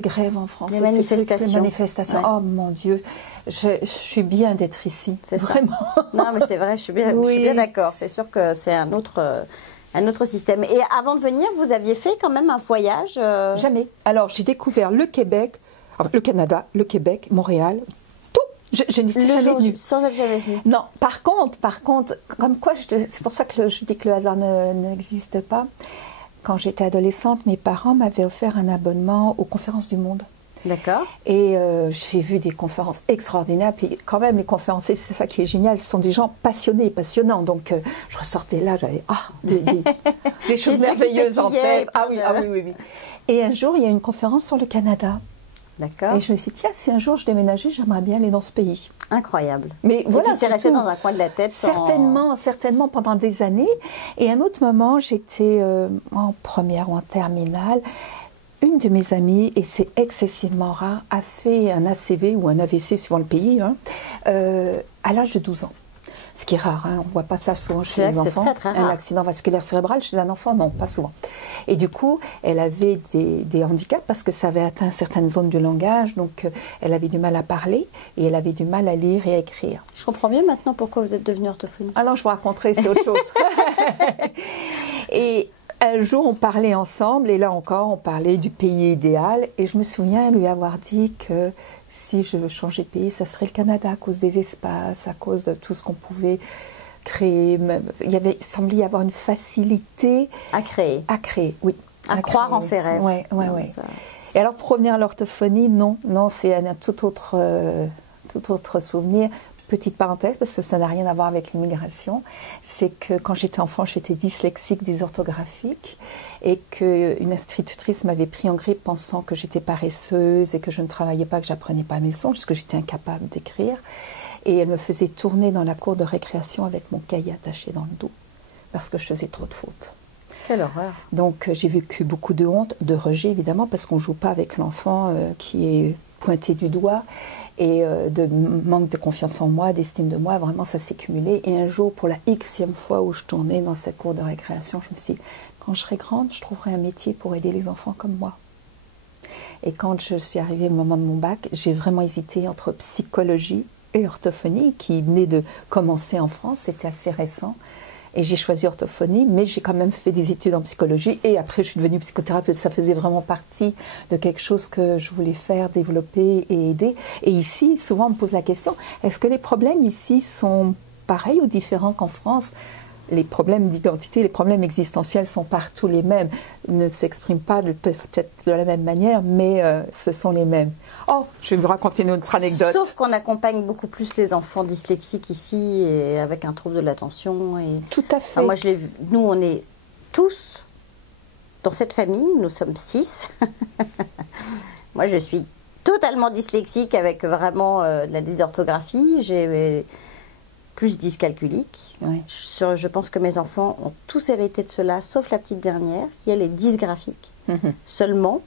grèves en France, les manifestations. Oh mon Dieu, je suis bien d'être ici. C'est vraiment. Ça. Non, mais c'est vrai, je suis bien d'accord. C'est sûr que c'est un autre système. Et avant de venir, vous aviez fait quand même un voyage Jamais. Alors, j'ai découvert le Québec, le Canada, le Québec, Montréal. Tout. Je n'y suis jamais venue. Sans être jamais venue. Non. Par contre, comme quoi, c'est pour ça que je dis que le hasard n'existe pas. Quand j'étais adolescente, mes parents m'avaient offert un abonnement aux conférences du monde. D'accord. Et j'ai vu des conférences extraordinaires. Puis quand même, les conférenciers, c'est ça qui est génial, ce sont des gens passionnés et passionnants. Donc je ressortais là, j'avais des choses merveilleuses en tête. Oui. Et un jour, il y a une conférence sur le Canada. D'accord. Et je me suis dit, tiens, si un jour je déménageais, j'aimerais bien aller dans ce pays. Incroyable. Mais voilà, c'est resté dans un coin de la tête. Certainement pendant des années. Et à un autre moment, j'étais en première ou en terminale. Une de mes amies, et c'est excessivement rare, a fait un ACV ou un AVC, suivant le pays, à l'âge de 12 ans. Ce qui est rare, on ne voit pas ça souvent chez les enfants. Très, très rare. Un accident vasculaire cérébral chez un enfant, non, pas souvent. Et du coup, elle avait des handicaps parce que ça avait atteint certaines zones du langage, donc elle avait du mal à parler et elle avait du mal à lire et à écrire. Je comprends mieux maintenant pourquoi vous êtes devenue orthophoniste. Alors, je vous raconterai, c'est autre chose. Et un jour, on parlait ensemble, et là encore, on parlait du pays idéal, et je me souviens lui avoir dit que si je veux changer de pays, ça serait le Canada à cause des espaces, à cause de tout ce qu'on pouvait créer. Il semblait y avoir une facilité à créer. Oui. À croire en ses rêves. Oui. Et alors, pour revenir à l'orthophonie, non, c'est un tout autre souvenir. Petite parenthèse, parce que ça n'a rien à voir avec l'immigration, c'est que quand j'étais enfant, j'étais dyslexique, dysorthographique, et qu'une institutrice m'avait pris en grippe pensant que j'étais paresseuse et que je ne travaillais pas, que j'apprenais pas mes leçons, puisque j'étais incapable d'écrire. Et elle me faisait tourner dans la cour de récréation avec mon cahier attaché dans le dos, parce que je faisais trop de fautes. Quelle horreur. Donc j'ai vécu beaucoup de honte, de rejet évidemment, parce qu'on ne joue pas avec l'enfant qui est pointé du doigt, et de manque de confiance en moi, d'estime de moi, vraiment ça s'est cumulé. Et un jour, pour la xème fois où je tournais dans cette cour de récréation, je me suis dit, quand je serai grande, je trouverai un métier pour aider les enfants comme moi. Et quand je suis arrivée au moment de mon bac, j'ai vraiment hésité entre psychologie et orthophonie, qui venait de commencer en France, c'était assez récent. Et j'ai choisi orthophonie, mais j'ai quand même fait des études en psychologie. Et après, je suis devenue psychothérapeute. Ça faisait vraiment partie de quelque chose que je voulais faire, développer et aider. Et ici, souvent, on me pose la question, est-ce que les problèmes ici sont pareils ou différents qu'en France? Les problèmes d'identité, les problèmes existentiels sont partout les mêmes. Ils ne s'expriment pas peut-être de la même manière, mais ce sont les mêmes. Oh, je vais vous raconter une autre anecdote. Sauf qu'on accompagne beaucoup plus les enfants dyslexiques ici, et avec un trouble de l'attention. Et... Tout à fait. Enfin, moi, je l'ai vu. Nous, on est tous dans cette famille. Nous sommes 6. Moi, je suis totalement dyslexique avec vraiment de la dysorthographie. J'ai plus dyscalculique. Oui. Je pense que mes enfants ont tous hérité de cela, sauf la petite dernière, qui elle est dysgraphique seulement.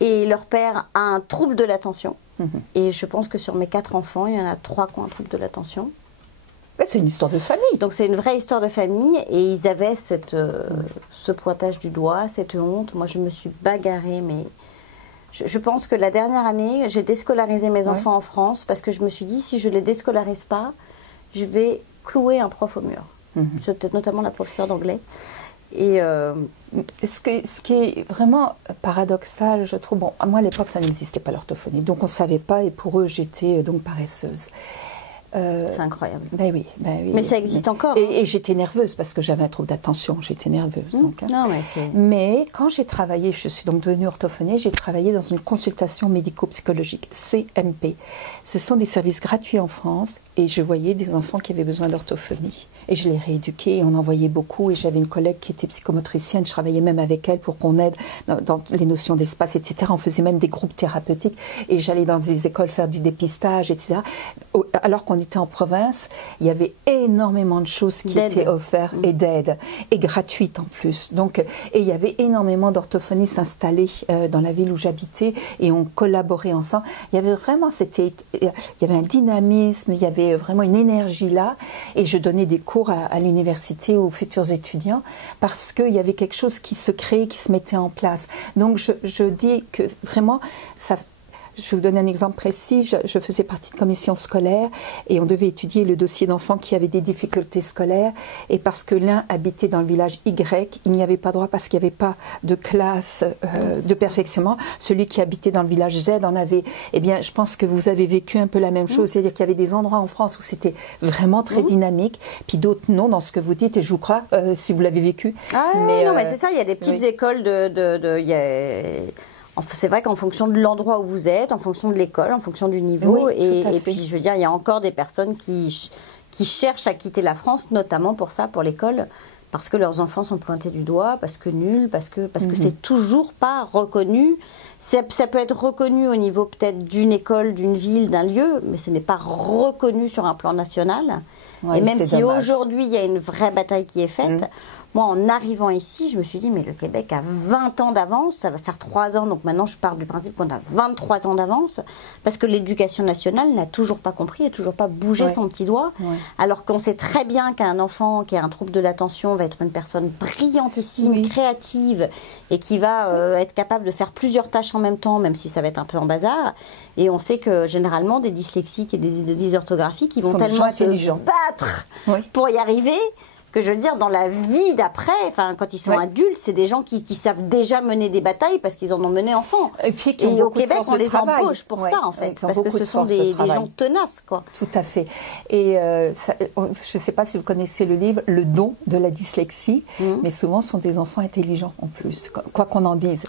Et leur père a un trouble de l'attention. Et je pense que sur mes 4 enfants, il y en a 3 qui ont un trouble de l'attention. C'est une histoire de famille. Donc c'est une vraie histoire de famille. Et ils avaient ce pointage du doigt, cette honte. Moi, je me suis bagarrée, mais... Je pense que la dernière année, j'ai déscolarisé mes enfants en France, parce que je me suis dit, si je ne les déscolarise pas, je vais clouer un prof au mur. C'était notamment la professeure d'anglais. Et ce qui est vraiment paradoxal, je trouve, bon, moi à l'époque ça n'existait pas l'orthophonie, donc on ne savait pas, et pour eux j'étais donc paresseuse. C'est incroyable. Ben oui. Mais ça existe encore. Et j'étais nerveuse parce que j'avais un trouble d'attention. J'étais nerveuse. Donc, hein. Non, mais quand j'ai travaillé, je suis donc devenue orthophoniste, j'ai travaillé dans une consultation médico-psychologique, CMP. Ce sont des services gratuits en France, et je voyais des enfants qui avaient besoin d'orthophonie. Et je les rééduquais, et on en voyait beaucoup. Et j'avais une collègue qui était psychomotricienne, je travaillais même avec elle pour qu'on aide dans les notions d'espace, etc. On faisait même des groupes thérapeutiques, et j'allais dans des écoles faire du dépistage, etc. Alors qu'on était en province, il y avait énormément de choses qui étaient offertes, et d'aide, et gratuites en plus. Donc, et il y avait énormément d'orthophonistes installés dans la ville où j'habitais, et on collaborait ensemble. Il y avait vraiment, il y avait un dynamisme, il y avait vraiment une énergie là, et je donnais des cours à l'université aux futurs étudiants, parce qu'il y avait quelque chose qui se créait, qui se mettait en place. Donc je dis que vraiment, ça... Je vais vous donner un exemple précis. Je faisais partie de commission scolaire, et on devait étudier le dossier d'enfants qui avaient des difficultés scolaires. Et parce que l'un habitait dans le village Y, il n'y avait pas droit parce qu'il n'y avait pas de classe de perfectionnement. Celui qui habitait dans le village Z en avait. Eh bien, je pense que vous avez vécu un peu la même chose. C'est-à-dire qu'il y avait des endroits en France où c'était vraiment très dynamique, puis d'autres non, dans ce que vous dites, et je vous crois, si vous l'avez vécu. Ah mais non, mais c'est ça, il y a des petites écoles c'est vrai qu'en fonction de l'endroit où vous êtes, en fonction de l'école, en fonction du niveau, et puis je veux dire, il y a encore des personnes qui cherchent à quitter la France, notamment pour ça, pour l'école, parce que leurs enfants sont pointés du doigt, parce que nuls, parce que c'est toujours pas reconnu. Ça peut être reconnu au niveau peut-être d'une école, d'une ville, d'un lieu, mais ce n'est pas reconnu sur un plan national. Ouais, et même si aujourd'hui il y a une vraie bataille qui est faite, moi en arrivant ici, je me suis dit, mais le Québec a 20 ans d'avance, ça va faire 3 ans, donc maintenant je pars du principe qu'on a 23 ans d'avance, parce que l'éducation nationale n'a toujours pas compris et toujours pas bougé son petit doigt, alors qu'on sait très bien qu'un enfant qui a un trouble de l'attention va être une personne brillantissime, créative, et qui va être capable de faire plusieurs tâches en même temps, même si ça va être un peu en bazar. Et on sait que généralement des dyslexiques et des dysorthographiques, ils vont tellement se battre pour y arriver, que je veux dire, dans la vie d'après, enfin, quand ils sont adultes, c'est des gens qui savent déjà mener des batailles parce qu'ils en ont mené enfant. Et au Québec, on les embauche pour ça, en fait, parce que ce sont des gens tenaces, quoi. Tout à fait. Et je ne sais pas si vous connaissez le livre « Le don de la dyslexie », mais souvent, ce sont des enfants intelligents, en plus, quoi qu'on en dise.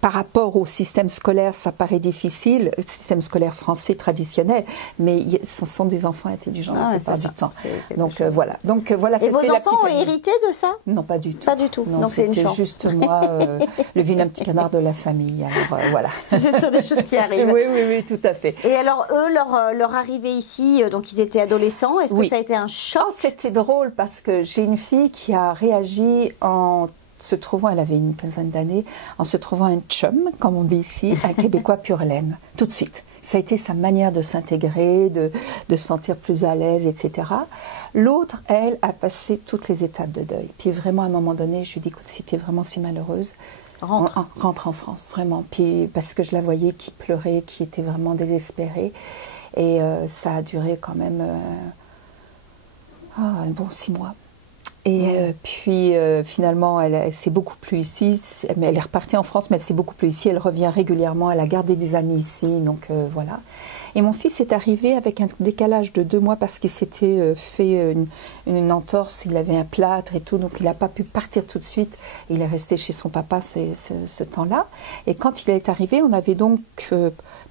Par rapport au système scolaire, ça paraît difficile, le système scolaire français traditionnel, mais ce sont des enfants intelligents la plupart du temps. Donc, voilà. Donc, voilà. vos enfants ont hérité de ça? Non, pas du tout. Pas du tout. Non, donc c'est une chance. Juste moi, le vilain petit canard de la famille. Alors voilà. Ce sont des choses qui arrivent. Oui, tout à fait. Et alors eux, leur arrivée ici, donc ils étaient adolescents. Est-ce que ça a été un choc? C'était drôle parce que j'ai une fille qui a réagi en se trouvant, elle avait une quinzaine d'années, en se trouvant un chum, comme on dit ici, un Québécois pur laine, tout de suite. Ça a été sa manière de s'intégrer, de se sentir plus à l'aise, etc. L'autre, elle, a passé toutes les étapes de deuil. Puis vraiment, à un moment donné, je lui ai dit, écoute, si tu es vraiment si malheureuse, rentre en France, vraiment. Puis parce que je la voyais qui pleurait, qui était vraiment désespérée. Et ça a duré quand même un bon 6 mois. Et puis finalement, elle s'est beaucoup plu ici. Elle est repartie en France, mais elle s'est beaucoup plu ici. Elle revient régulièrement. Elle a gardé des amis ici, donc voilà. Et mon fils est arrivé avec un décalage de 2 mois parce qu'il s'était fait une entorse. Il avait un plâtre et tout, donc il n'a pas pu partir tout de suite. Il est resté chez son papa ce temps-là. Et quand il est arrivé, on avait donc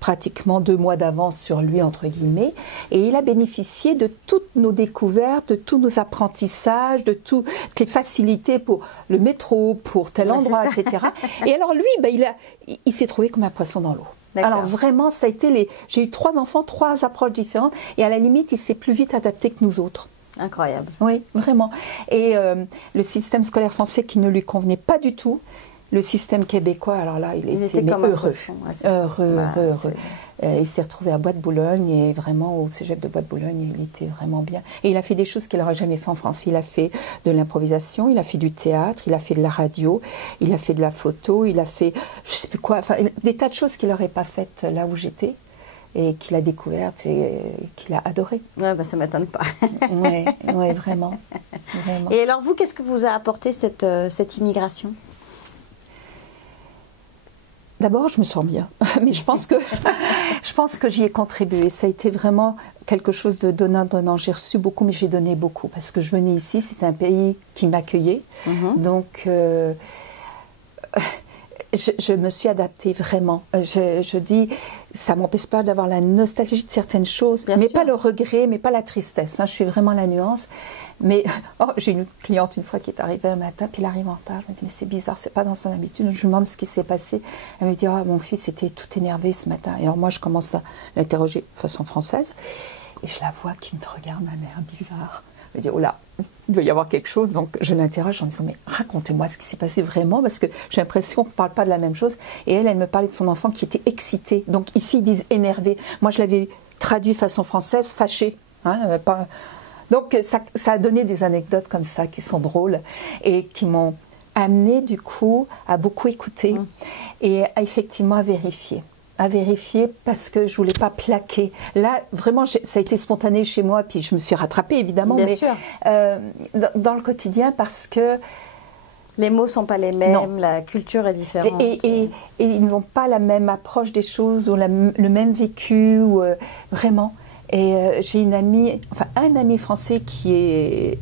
pratiquement 2 mois d'avance sur lui, entre guillemets. Et il a bénéficié de toutes nos découvertes, de tous nos apprentissages, de toutes les facilités pour le métro, pour tel endroit, etc. Et alors lui, il s'est trouvé comme un poisson dans l'eau. Alors vraiment, ça a été j'ai eu 3 enfants, 3 approches différentes. Et à la limite, il s'est plus vite adapté que nous autres. Incroyable. Oui, vraiment. Et le système scolaire français qui ne lui convenait pas du tout. Le système québécois, alors là, il était heureux. Heureux. Il s'est retrouvé à Bois-de-Boulogne et vraiment au cégep de Bois-de-Boulogne, il était vraiment bien. Et il a fait des choses qu'il n'aurait jamais fait en France. Il a fait de l'improvisation, il a fait du théâtre, il a fait de la radio, il a fait de la photo, il a fait, je ne sais plus quoi, enfin, des tas de choses qu'il n'aurait pas faites là où j'étais et qu'il a découvertes et qu'il a adoré. Ouais, ça ne m'étonne pas. Oui, vraiment. Et alors vous, qu'est-ce que vous a apporté cette immigration ? D'abord, je me sens bien, mais je pense que j'y ai contribué. Ça a été vraiment quelque chose de donnant-donnant. J'ai reçu beaucoup, mais j'ai donné beaucoup parce que je venais ici, c'était un pays qui m'accueillait. Donc, je me suis adaptée vraiment. Je dis, ça ne m'empêche pas d'avoir la nostalgie de certaines choses, mais pas le regret, mais pas la tristesse. Je suis vraiment la nuance. Mais j'ai une cliente une fois qui est arrivée un matin, puis elle arrive en retard. Je me dis, mais c'est bizarre, c'est pas dans son habitude. Je lui demande ce qui s'est passé. Elle me dit, mon fils était tout énervé ce matin. Et alors moi, je commence à l'interroger de façon française. Et je la vois qui me regarde d'un air bizarre. Je me dis, oh là, il doit y avoir quelque chose. Donc je l'interroge en disant, mais racontez-moi ce qui s'est passé vraiment, parce que j'ai l'impression qu'on ne parle pas de la même chose. Et elle me parlait de son enfant qui était excité. Donc ici, ils disent énervé. Moi, je l'avais traduit façon française, fâché. Donc ça a donné des anecdotes comme ça qui sont drôles et qui m'ont amené du coup à beaucoup écouter et à effectivement à vérifier parce que je voulais pas plaquer. Là, vraiment, ça a été spontané chez moi, puis je me suis rattrapée évidemment, Bien sûr. Dans le quotidien parce que les mots sont pas les mêmes, la culture est différente. Et ils n'ont pas la même approche des choses ou le même vécu, vraiment. Et j'ai une amie, un ami français qui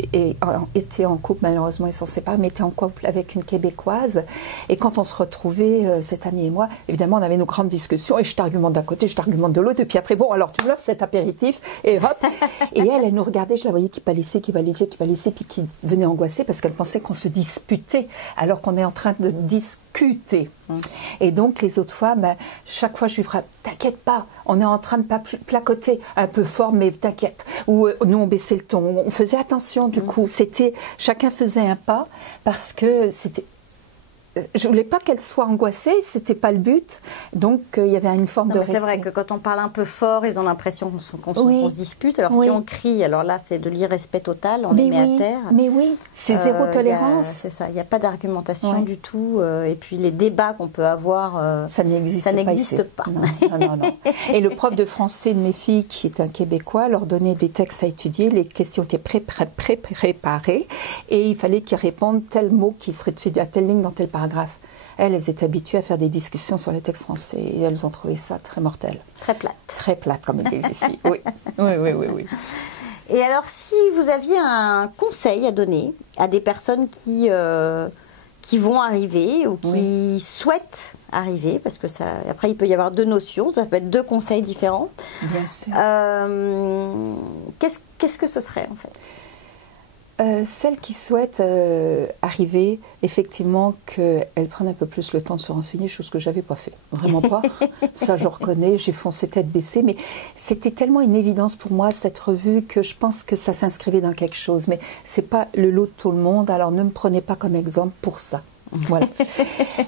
était en couple, malheureusement ils sont séparés, mais était en couple avec une Québécoise. Et quand on se retrouvait, cet ami et moi, évidemment on avait nos grandes discussions et je t'argumente d'un côté, je t'argumente de l'autre. Et puis après, bon, alors tu me l'offres cet apéritif et hop. Et elle nous regardait, je la voyais qui pâlissait, puis qui venait angoissée parce qu'elle pensait qu'on se disputait alors qu'on est en train de discuter. Et donc les autres fois, chaque fois je lui ferais, t'inquiète pas, on est en train de pas placoter un peu fort, mais t'inquiète. Ou nous on baissait le ton, on faisait attention du coup. Chacun faisait un pas parce que c'était. Je voulais pas qu'elle soit angoissée, c'était pas le but. Donc il y avait une forme de respect. C'est vrai que quand on parle un peu fort, ils ont l'impression qu'on se dispute. Alors si on crie, alors là c'est de l'irrespect total, on les met à terre. Mais oui, c'est zéro tolérance. C'est ça, il n'y a pas d'argumentation du tout. Et puis les débats qu'on peut avoir, ça n'existe pas. Non. Et le prof de français de mes filles, qui est un Québécois, leur donnait des textes à étudier. Les questions étaient préparées et il fallait qu'ils répondent tel mot qui serait étudié à telle ligne dans tel paragraphe. Elles étaient habituées à faire des discussions sur les textes français et elles ont trouvé ça très mortel. Très plate. Très plate, comme ils disent ici. Oui. Et alors, si vous aviez un conseil à donner à des personnes qui vont arriver ou qui souhaitent arriver, parce que après il peut y avoir 2 notions, ça peut être 2 conseils différents. Bien sûr. Qu'est-ce que ce serait en fait ? Celles qui souhaitent arriver, effectivement, qu'elles prennent un peu plus le temps de se renseigner, chose que je n'avais pas fait. Vraiment pas. Ça, je reconnais, j'ai foncé tête baissée. Mais c'était tellement une évidence pour moi, cette revue, que je pense que ça s'inscrivait dans quelque chose. Mais ce n'est pas le lot de tout le monde, alors ne me prenez pas comme exemple pour ça. Voilà.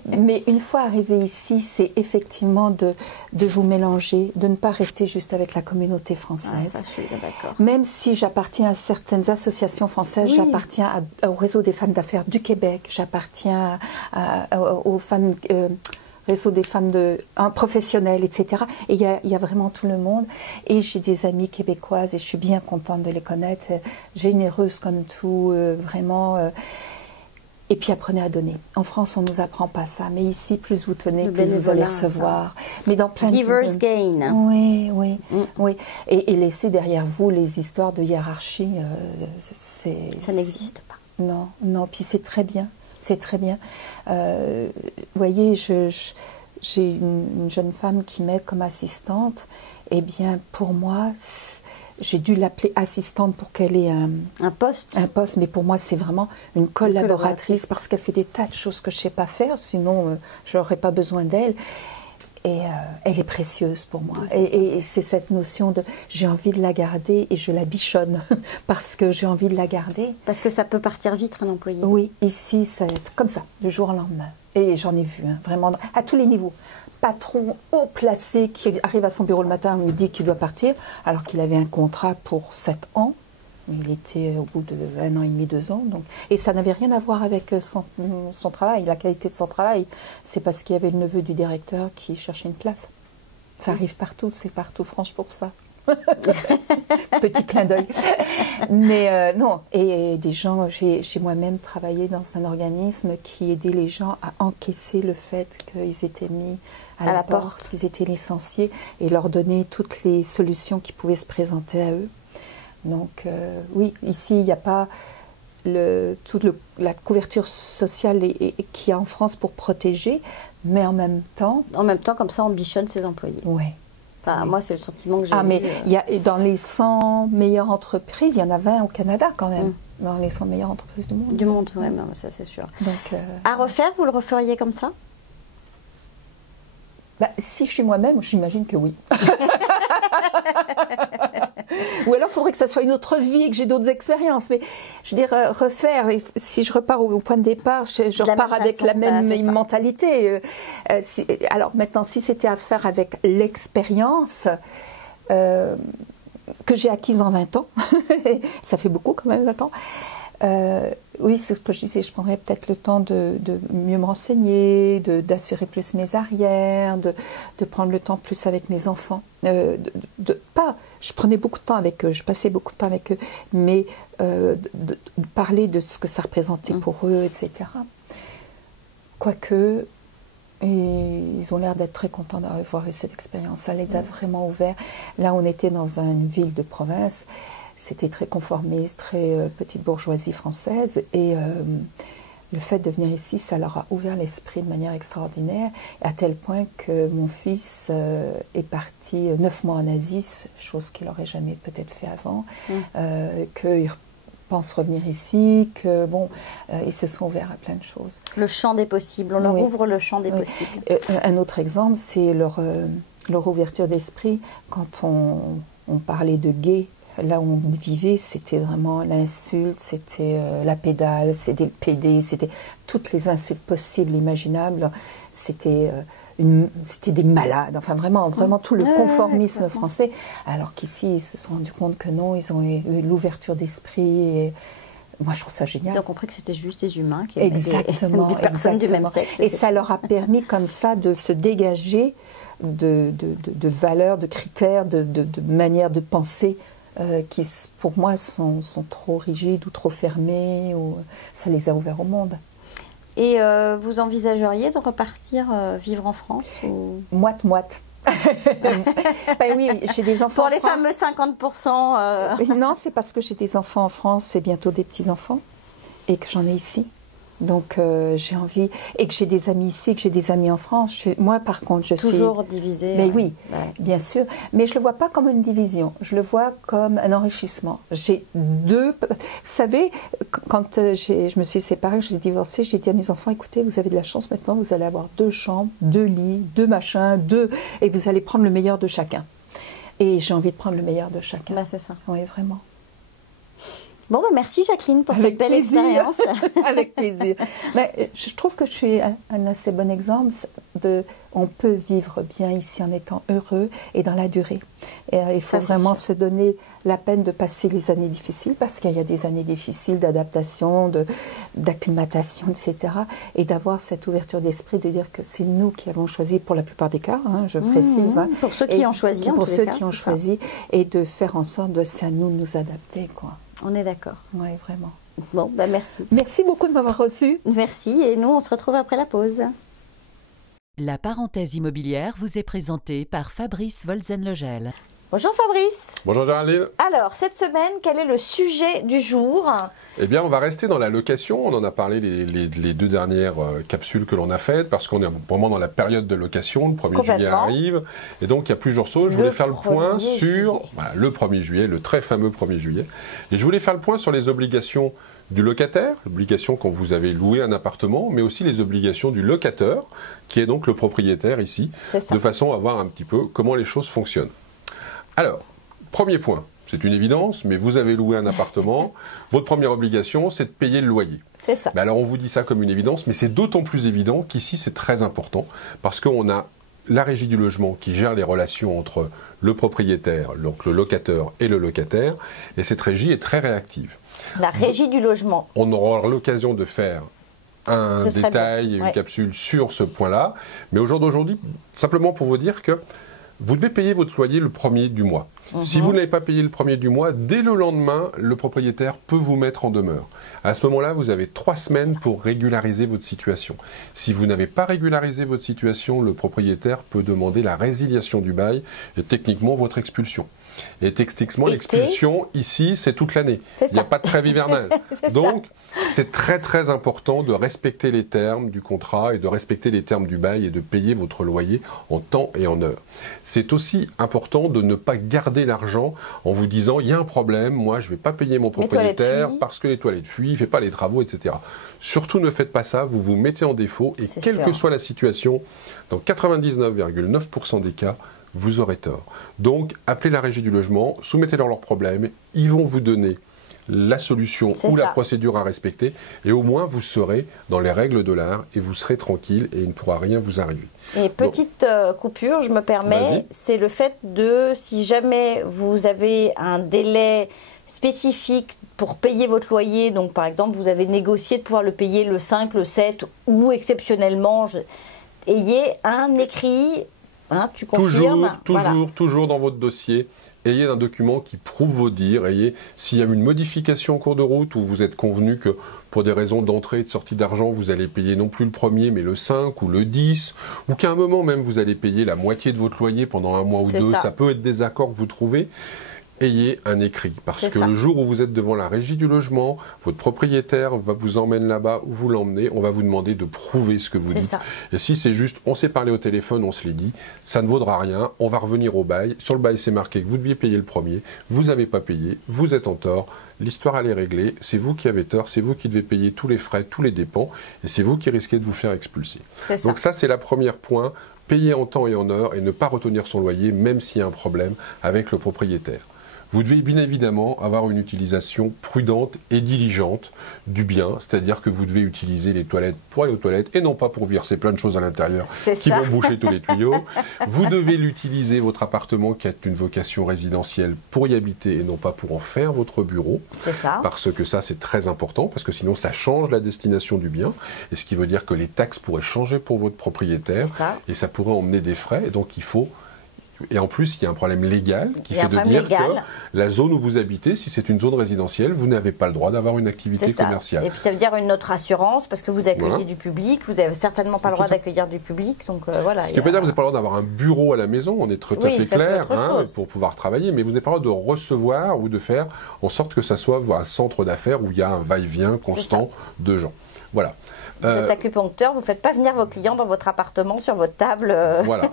Mais une fois arrivé ici, c'est effectivement de vous mélanger, de ne pas rester juste avec la communauté française. Ah, ça, je suis d'accord. Même si j'appartiens à certaines associations françaises, oui. J'appartiens au réseau des femmes d'affaires du Québec, j'appartiens aux femmes... réseau des femmes professionnelles, etc. Et il y a vraiment tout le monde. Et j'ai des amies québécoises et je suis bien contente de les connaître, généreuses comme tout, vraiment... Et puis apprenez à donner. En France, on ne nous apprend pas ça. Mais ici, plus vous tenez, plus vous allez recevoir. Ça. Mais dans plein Giver's gain. Oui, oui, oui. Et laissez derrière vous les histoires de hiérarchie. Ça n'existe pas. Non, non. Puis c'est très bien. C'est très bien. Vous voyez, j'ai une jeune femme qui m'aide comme assistante. Eh bien, pour moi... J'ai dû l'appeler assistante pour qu'elle ait un poste. Un poste, mais pour moi, c'est vraiment une collaboratrice parce qu'elle fait des tas de choses que je ne sais pas faire, sinon je n'aurais pas besoin d'elle. Et elle est précieuse pour moi. Et c'est cette notion de j'ai envie de la garder et je la bichonne parce que j'ai envie de la garder. Parce que ça peut partir vite, un employé. Oui, ici, ça va être comme ça, du jour au lendemain. Et j'en ai vu, hein, vraiment, à tous les niveaux. Patron haut placé qui arrive à son bureau le matin et lui dit qu'il doit partir, alors qu'il avait un contrat pour 7 ans. Il était au bout de 1 an et demi, 2 ans. Donc, et ça n'avait rien à voir avec son travail, la qualité de son travail. C'est parce qu'il y avait le neveu du directeur qui cherchait une place. Ça arrive partout, c'est partout franche pour ça. Petit clin d'œil. Mais non, et des gens, j'ai moi-même travaillé dans un organisme qui aidait les gens à encaisser le fait qu'ils étaient mis à la porte, qu'ils étaient licenciés, et leur donner toutes les solutions qui pouvaient se présenter à eux. Donc oui, ici, il n'y a pas toute la couverture sociale qu'il y a en France pour protéger, mais en même temps... En même temps, comme ça, on bichonne ses employés. Oui. Enfin, moi, c'est le sentiment que j'ai. Ah, mais dans les 100 meilleures entreprises, il y en a 20 au Canada quand même. Dans les 100 meilleures entreprises du monde. Du monde, oui, ça c'est sûr. Donc, à refaire, vous le referiez comme ça? Bah, si je suis moi-même, j'imagine que oui. Ou alors, il faudrait que ça soit une autre vie et que j'ai d'autres expériences. Mais je veux dire, refaire, si je repars au point de départ, je repars avec la même mentalité. Alors maintenant, si c'était à faire avec l'expérience que j'ai acquise en 20 ans, ça fait beaucoup quand même 20 ans, oui, c'est ce que je disais, je prendrais peut-être le temps de mieux me renseigner, d'assurer plus mes arrières, de prendre le temps plus avec mes enfants. Je prenais beaucoup de temps avec eux, je passais beaucoup de temps avec eux, mais de parler de ce que ça représentait pour eux, etc. Quoique, ils ont l'air d'être très contents d'avoir eu cette expérience, ça les a vraiment ouverts. Là, on était dans une ville de province. C'était très conformiste, très petite bourgeoisie française. Et le fait de venir ici, ça leur a ouvert l'esprit de manière extraordinaire, à tel point que mon fils est parti 9 mois en Asie, chose qu'il n'aurait jamais peut-être fait avant, qu'il pense revenir ici, que bon, ils se sont ouverts à plein de choses. Le champ des possibles, on leur ouvre le champ des possibles. Un autre exemple, c'est leur ouverture d'esprit. Quand on parlait de gays, là où on vivait, c'était vraiment l'insulte, c'était la pédale, c'était le PD, c'était toutes les insultes possibles, imaginables. C'était des malades, enfin vraiment tout le conformisme français. Alors qu'ici, ils se sont rendus compte que non, ils ont eu l'ouverture d'esprit. Et moi, je trouve ça génial. Ils ont compris que c'était juste des humains qui aimaient des personnes du même sexe. Et ça leur a permis comme ça de se dégager de valeurs, de critères, de manières de penser qui, pour moi, sont trop rigides ou trop fermés. Ça les a ouverts au monde. Et vous envisageriez de repartir vivre en France ou... Moite-moite. Ben oui, j'ai des enfants pour les fameux 50%. Non, c'est parce que j'ai des enfants en France et bientôt des petits-enfants et que j'en ai ici. Donc j'ai envie, et que j'ai des amis ici, que j'ai des amis en France. Moi par contre, je suis... Toujours divisé. Mais oui, bien sûr. Mais je ne le vois pas comme une division, je le vois comme un enrichissement. J'ai deux... Vous savez, quand je me suis séparée, je suis divorcée, j'ai dit à mes enfants, écoutez, vous avez de la chance maintenant, vous allez avoir 2 chambres, 2 lits, 2 machins, 2... Et vous allez prendre le meilleur de chacun. Et j'ai envie de prendre le meilleur de chacun. C'est ça. Oui, vraiment. Bon, merci Jacqueline pour cette belle expérience. Avec plaisir. Mais je trouve que je suis un assez bon exemple de... On peut vivre bien ici en étant heureux et dans la durée. Et, il faut vraiment se donner la peine de passer les années difficiles, parce qu'il y a des années difficiles d'adaptation, d'acclimatation, etc. Et d'avoir cette ouverture d'esprit de dire que c'est nous qui avons choisi, pour la plupart des cas, je précise. Pour ceux qui ont choisi, pour ceux qui ont choisi, et de faire en sorte de c'est à nous de nous adapter, quoi. On est d'accord. Oui, vraiment. Bon, merci. Merci beaucoup de m'avoir reçu. Merci, et nous, on se retrouve après la pause. La parenthèse immobilière vous est présentée par Fabrice Wolzenlegel. Bonjour Fabrice. Bonjour Géraldine. Alors, cette semaine, quel est le sujet du jour? Eh bien, on va rester dans la location. On en a parlé les 2 dernières capsules que l'on a faites, parce qu'on est vraiment dans la période de location. Le 1er juillet arrive. Et donc, il y a plusieurs choses. Je voulais faire le point sur le 1er juillet, le très fameux 1er juillet. Et je voulais faire le point sur les obligations du locataire, l'obligation quand vous avez loué un appartement, mais aussi les obligations du locateur, qui est donc le propriétaire ici, de façon à voir un petit peu comment les choses fonctionnent. Alors, premier point, c'est une évidence, mais vous avez loué un appartement, votre première obligation, c'est de payer le loyer. C'est ça. Mais alors, on vous dit ça comme une évidence, mais c'est d'autant plus évident qu'ici, c'est très important, parce qu'on a la régie du logement qui gère les relations entre le propriétaire, donc le locateur et le locataire, et cette régie est très réactive. La régie du logement. On aura l'occasion de faire un détail et une capsule sur ce point-là, mais au jour d'aujourd'hui, simplement pour vous dire que vous devez payer votre loyer le 1er du mois. Si vous n'avez pas payé le 1er du mois, dès le lendemain, le propriétaire peut vous mettre en demeure. À ce moment-là, vous avez 3 semaines pour régulariser votre situation. Si vous n'avez pas régularisé votre situation, le propriétaire peut demander la résiliation du bail et techniquement votre expulsion. Et techniquement, l'expulsion, ici, c'est toute l'année. Il n'y a pas de trêve hivernale. Donc, c'est très très important de respecter les termes du contrat et de respecter les termes du bail et de payer votre loyer en temps et en heure. C'est aussi important de ne pas garder l'argent en vous disant « il y a un problème, moi je ne vais pas payer mon propriétaire parce que les toilettes fuient, il ne fait pas les travaux, etc. » Surtout ne faites pas ça, vous vous mettez en défaut et quelle que soit la situation, dans 99,9% des cas, vous aurez tort. Donc, appelez la régie du logement, soumettez-leur leurs problèmes, ils vont vous donner la solution ou la procédure à respecter, et au moins vous serez dans les règles de l'art et vous serez tranquille et il ne pourra rien vous arriver. Et petite coupure, je me permets, c'est le fait de, si jamais vous avez un délai spécifique pour payer votre loyer, donc par exemple vous avez négocié de pouvoir le payer le 5, le 7 ou exceptionnellement, ayez un écrit... Hein, tu confirmes, toujours dans votre dossier, ayez un document qui prouve vos dires, s'il y a une modification en cours de route où vous êtes convenu que pour des raisons d'entrée et de sortie d'argent, vous allez payer non plus le 1er mais le 5 ou le 10, ou qu'à un moment même vous allez payer la moitié de votre loyer pendant 1 mois ou 2, ça peut être des accords que vous trouvez. Ayez un écrit, parce que le jour où vous êtes devant la régie du logement, votre propriétaire vous emmène là-bas ou vous l'emmenez, on va vous demander de prouver ce que vous dites. Et si c'est juste, on s'est parlé au téléphone, on se l'est dit, ça ne vaudra rien, on va revenir au bail. Sur le bail, c'est marqué que vous deviez payer le 1er, vous n'avez pas payé, vous êtes en tort, l'histoire elle est réglée, c'est vous qui avez tort, c'est vous qui devez payer tous les frais, tous les dépenses, et c'est vous qui risquez de vous faire expulser. Donc ça, c'est la première point, payer en temps et en heure et ne pas retenir son loyer, même s'il y a un problème avec le propriétaire. Vous devez bien évidemment avoir une utilisation prudente et diligente du bien, c'est-à-dire que vous devez utiliser les toilettes pour aller aux toilettes et non pas pour verser plein de choses à l'intérieur qui vont boucher tous les tuyaux. Vous devez l'utiliser, votre appartement qui a une vocation résidentielle, pour y habiter et non pas pour en faire votre bureau. Parce que ça, c'est très important, parce que sinon ça change la destination du bien, et ce qui veut dire que les taxes pourraient changer pour votre propriétaire et ça pourrait emmener des frais, et donc il faut... Et en plus, il y a un problème légal qui fait de dire que la zone où vous habitez, si c'est une zone résidentielle, vous n'avez pas le droit d'avoir une activité commerciale. Et puis ça veut dire une autre assurance, parce que vous accueillez du public, vous n'avez certainement pas le droit d'accueillir du public. Donc, voilà, ce qui ne veut pas dire que vous n'avez pas le droit d'avoir un bureau à la maison, on est tout à fait clair, pour pouvoir travailler, mais vous n'avez pas le droit de recevoir ou de faire en sorte que ça soit un centre d'affaires où il y a un va-et-vient constant de gens. Voilà. Vous êtes acupuncteur, vous ne faites pas venir vos clients dans votre appartement, sur votre table. Voilà,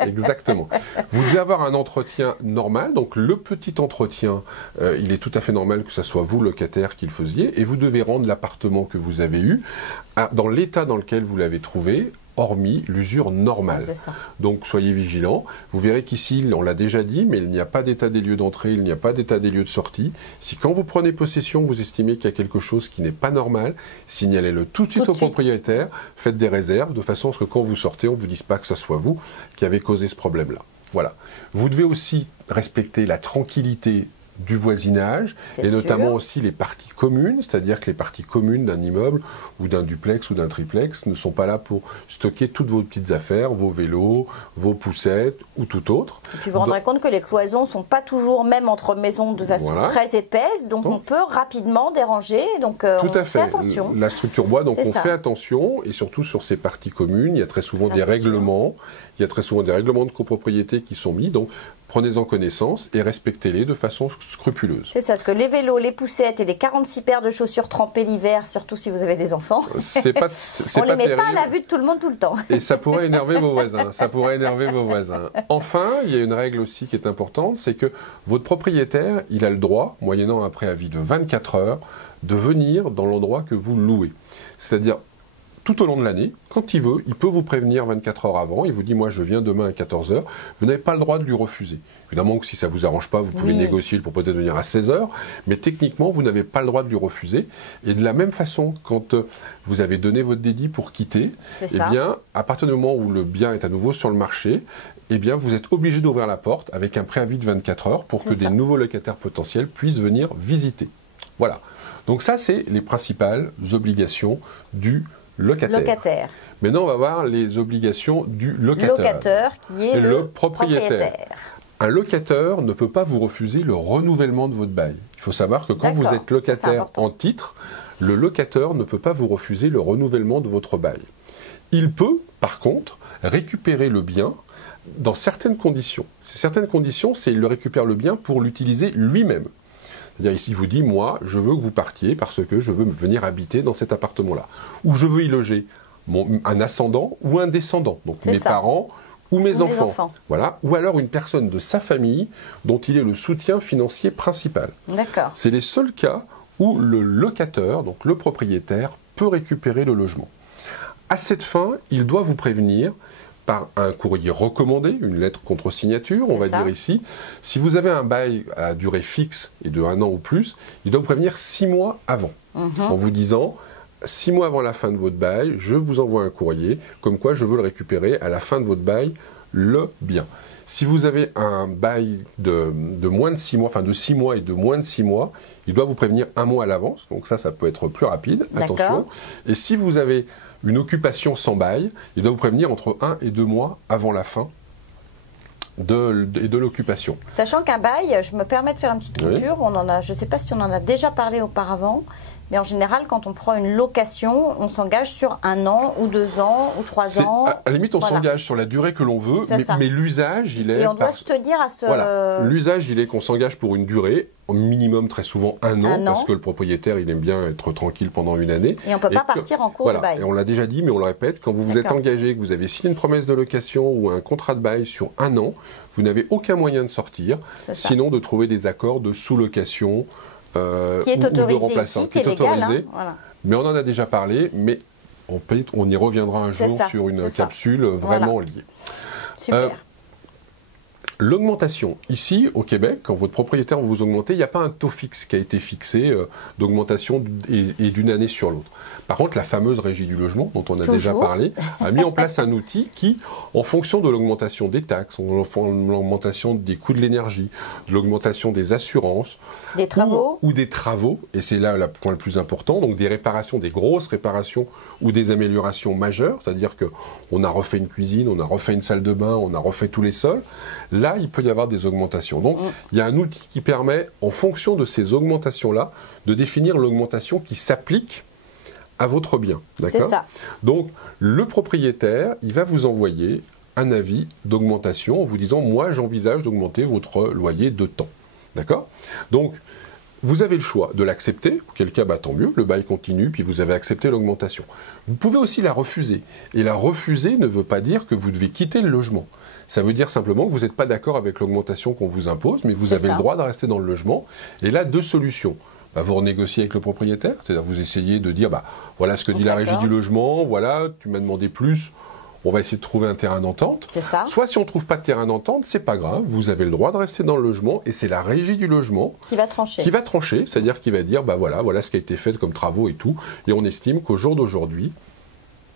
exactement. Vous devez avoir un entretien normal, donc le petit entretien, il est tout à fait normal que ce soit vous, locataire, qui le faisiez, et vous devez rendre l'appartement que vous avez eu dans l'état dans lequel vous l'avez trouvé, hormis l'usure normale. Donc soyez vigilants. Vous verrez qu'ici, on l'a déjà dit, mais il n'y a pas d'état des lieux d'entrée, il n'y a pas d'état des lieux de sortie. Si quand vous prenez possession, vous estimez qu'il y a quelque chose qui n'est pas normal, signalez-le tout de suite au propriétaire, faites des réserves, de façon à ce que quand vous sortez, on ne vous dise pas que ce soit vous qui avez causé ce problème-là. Voilà. Vous devez aussi respecter la tranquillité du voisinage, et notamment aussi les parties communes, c'est-à-dire que les parties communes d'un immeuble ou d'un duplex ou d'un triplex ne sont pas là pour stocker toutes vos petites affaires, vos vélos, vos poussettes ou tout autre. Et puis vous vous rendrez compte que les cloisons ne sont pas toujours même entre maisons de façon très épaisse, donc on peut rapidement déranger, donc tout à fait. Fait attention. La structure bois, donc on fait attention, et surtout sur ces parties communes, il y a très souvent des règlements, de copropriété qui sont mis, donc prenez-en connaissance et respectez-les de façon scrupuleuse. C'est ça, parce que les vélos, les poussettes et les 46 paires de chaussures trempées l'hiver, surtout si vous avez des enfants, on ne les met pas à la vue de tout le monde tout le temps. Et ça pourrait énerver vos voisins. Enfin, il y a une règle aussi qui est importante, c'est que votre propriétaire, il a le droit, moyennant un préavis de 24 heures, de venir dans l'endroit que vous louez. C'est-à-dire, tout au long de l'année, quand il veut, il peut vous prévenir 24 heures avant, il vous dit « moi je viens demain à 14 heures », vous n'avez pas le droit de lui refuser. Évidemment que si ça ne vous arrange pas, vous pouvez négocier pour peut-être venir à 16 heures, mais techniquement, vous n'avez pas le droit de lui refuser. Et de la même façon, quand vous avez donné votre dédit pour quitter, eh bien, à partir du moment où le bien est à nouveau sur le marché, eh bien, vous êtes obligé d'ouvrir la porte avec un préavis de 24 heures pour que des nouveaux locataires potentiels puissent venir visiter. Voilà. Donc ça, c'est les principales obligations du locataire. Maintenant, on va voir les obligations du locateur qui est le propriétaire. Un locateur ne peut pas vous refuser le renouvellement de votre bail. Il faut savoir que quand vous êtes locataire en titre, le locateur ne peut pas vous refuser le renouvellement de votre bail. Il peut, par contre, récupérer le bien dans certaines conditions. Ces certaines conditions, c'est qu'il récupère le bien pour l'utiliser lui-même. C'est-à-dire, il vous dit, moi, je veux que vous partiez parce que je veux venir habiter dans cet appartement-là. Ou je veux y loger un ascendant ou un descendant, donc mes parents ou mes enfants. Voilà. Ou alors une personne de sa famille dont il est le soutien financier principal. D'accord. C'est les seuls cas où le locateur, donc le propriétaire, peut récupérer le logement. À cette fin, il doit vous prévenir par un courrier recommandé, une lettre contre signature, on va dire ici. Si vous avez un bail à durée fixe et de 1 an ou plus, il doit vous prévenir 6 mois avant, en vous disant 6 mois avant la fin de votre bail, je vous envoie un courrier, comme quoi je veux le récupérer à la fin de votre bail, le bien. Si vous avez un bail de moins de 6 mois, enfin de 6 mois et de moins de 6 mois, il doit vous prévenir 1 mois à l'avance, donc ça peut être plus rapide, attention. Et si vous avez une occupation sans bail, il doit vous prévenir entre 1 et 2 mois avant la fin de l'occupation. Sachant qu'un bail, je me permets de faire une petite coupure, je ne sais pas si on en a déjà parlé auparavant, mais en général, quand on prend une location, on s'engage sur 1 an ou 2 ans ou 3 ans. À la limite, on s'engage sur la durée que l'on veut, mais l'usage, il est... Et on doit se tenir à ce... Voilà. L'usage, il est qu'on s'engage pour une durée, au minimum très souvent 1 an, parce que le propriétaire, il aime bien être tranquille pendant une année. Et on ne peut pas partir en cours de bail. Et on l'a déjà dit, mais on le répète, quand vous vous êtes engagé, que vous avez signé une promesse de location ou un contrat de bail sur 1 an, vous n'avez aucun moyen de sortir, sinon de trouver des accords de sous-location, qui est autorisé ou de remplaçant, ici, qui est légal, hein, voilà. Mais on en a déjà parlé, mais on y reviendra un jour sur une capsule vraiment liée. Super. L'augmentation, ici au Québec, quand votre propriétaire vous augmentez, il n'y a pas un taux fixe qui a été fixé d'augmentation et d'une année sur l'autre. Par contre, la fameuse régie du logement, dont on a déjà parlé, a mis en place un outil qui, en fonction de l'augmentation des taxes, de l'augmentation des coûts de l'énergie, de l'augmentation des assurances, des travaux, ou des travaux, et c'est là le point le plus important, donc des réparations, des grosses réparations ou des améliorations majeures, c'est-à-dire qu'on a refait une cuisine, on a refait une salle de bain, on a refait tous les sols, là, il peut y avoir des augmentations. Donc, il y a un outil qui permet, en fonction de ces augmentations-là, de définir l'augmentation qui s'applique à votre bien. C'est ça. Donc, le propriétaire, il va vous envoyer un avis d'augmentation en vous disant « moi, j'envisage d'augmenter votre loyer de temps ». D'accord ? Donc, Vous avez le choix de l'accepter, auquel cas, tant mieux, le bail continue, puis vous avez accepté l'augmentation. Vous pouvez aussi la refuser. Et la refuser ne veut pas dire que vous devez quitter le logement. Ça veut dire simplement que vous n'êtes pas d'accord avec l'augmentation qu'on vous impose, mais vous avez le droit de rester dans le logement. Et là, 2 solutions. Vous renégociez avec le propriétaire, c'est-à-dire vous essayez de dire, voilà ce que dit la régie du logement, voilà, tu m'as demandé plus, on va essayer de trouver un terrain d'entente. C'est ça. Soit si on ne trouve pas de terrain d'entente, c'est pas grave, vous avez le droit de rester dans le logement et c'est la régie du logement qui va trancher. C'est-à-dire qui va dire, voilà ce qui a été fait comme travaux et tout, et on estime qu'au jour d'aujourd'hui,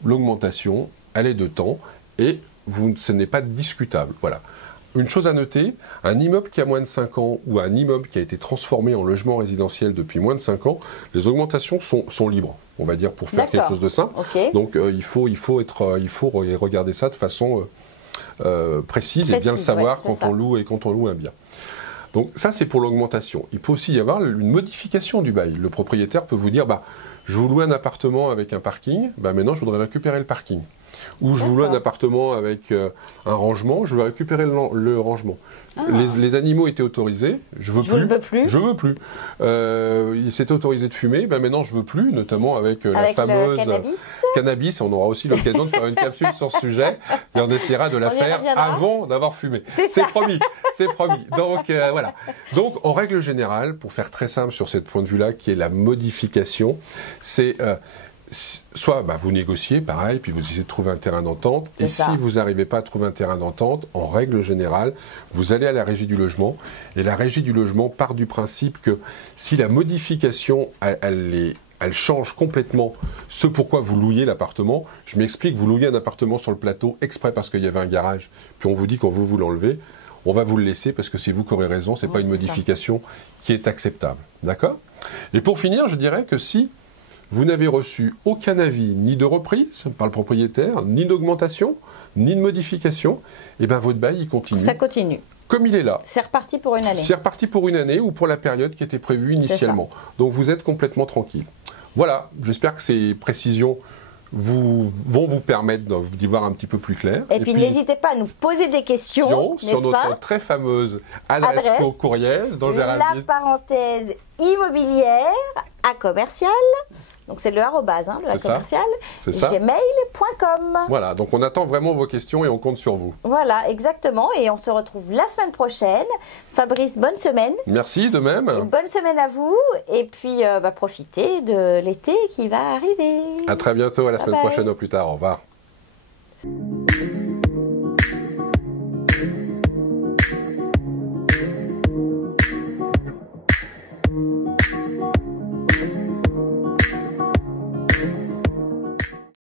l'augmentation, elle est de temps et ce n'est pas discutable. Voilà. Une chose à noter, un immeuble qui a moins de 5 ans ou un immeuble qui a été transformé en logement résidentiel depuis moins de 5 ans, les augmentations sont libres, on va dire, pour faire quelque chose de simple. Okay. Donc il faut regarder ça de façon précise et bien le savoir quand on loue un bien. Donc ça, c'est pour l'augmentation. Il peut aussi y avoir une modification du bail. Le propriétaire peut vous dire, je vous loue un appartement avec un parking, maintenant je voudrais récupérer le parking. Ou je vous loue un appartement avec un rangement, je veux récupérer le rangement. Ah. Les animaux étaient autorisés, je veux plus. C'était autorisé de fumer, maintenant je veux plus, notamment avec la fameuse cannabis. On aura aussi l'occasion de faire une capsule sur ce sujet et on essaiera de la faire avant d'avoir fumé. C'est promis. Donc voilà. Donc en règle générale, pour faire très simple sur ce point de vue-là, qui est la modification, c'est soit vous négociez, pareil, puis vous essayez de trouver un terrain d'entente. Et si vous n'arrivez pas à trouver un terrain d'entente, en règle générale, vous allez à la régie du logement. Et la régie du logement part du principe que si la modification, elle change complètement ce pourquoi vous louiez l'appartement. Je m'explique, vous louiez un appartement sur le plateau exprès parce qu'il y avait un garage, puis on vous dit qu'on veut vous l'enlever. On va vous le laisser parce que c'est vous qui aurez raison, ce n'est pas une modification qui est acceptable. D'accord ? Et pour finir, je dirais que si vous n'avez reçu aucun avis, ni de reprise par le propriétaire, ni d'augmentation, ni de modification, votre bail, il continue. Ça continue. Comme il est là. C'est reparti pour une année. C'est reparti pour une année ou pour la période qui était prévue initialement. Donc vous êtes complètement tranquille. Voilà, j'espère que ces précisions vont vous permettre d'y voir un petit peu plus clair. Et puis n'hésitez pas à nous poser des questions, sur notre très fameuse adresse courriel dont j'ai la parenthèse immobilière à commercial. Donc c'est le arrobase, le commercial, gmail.com. Voilà, donc on attend vraiment vos questions et on compte sur vous. Voilà, exactement. Et on se retrouve la semaine prochaine. Fabrice, bonne semaine. Merci, de même. Bonne semaine à vous. Et puis profitez de l'été qui va arriver. À très bientôt, à la semaine prochaine, au plus tard. Au revoir.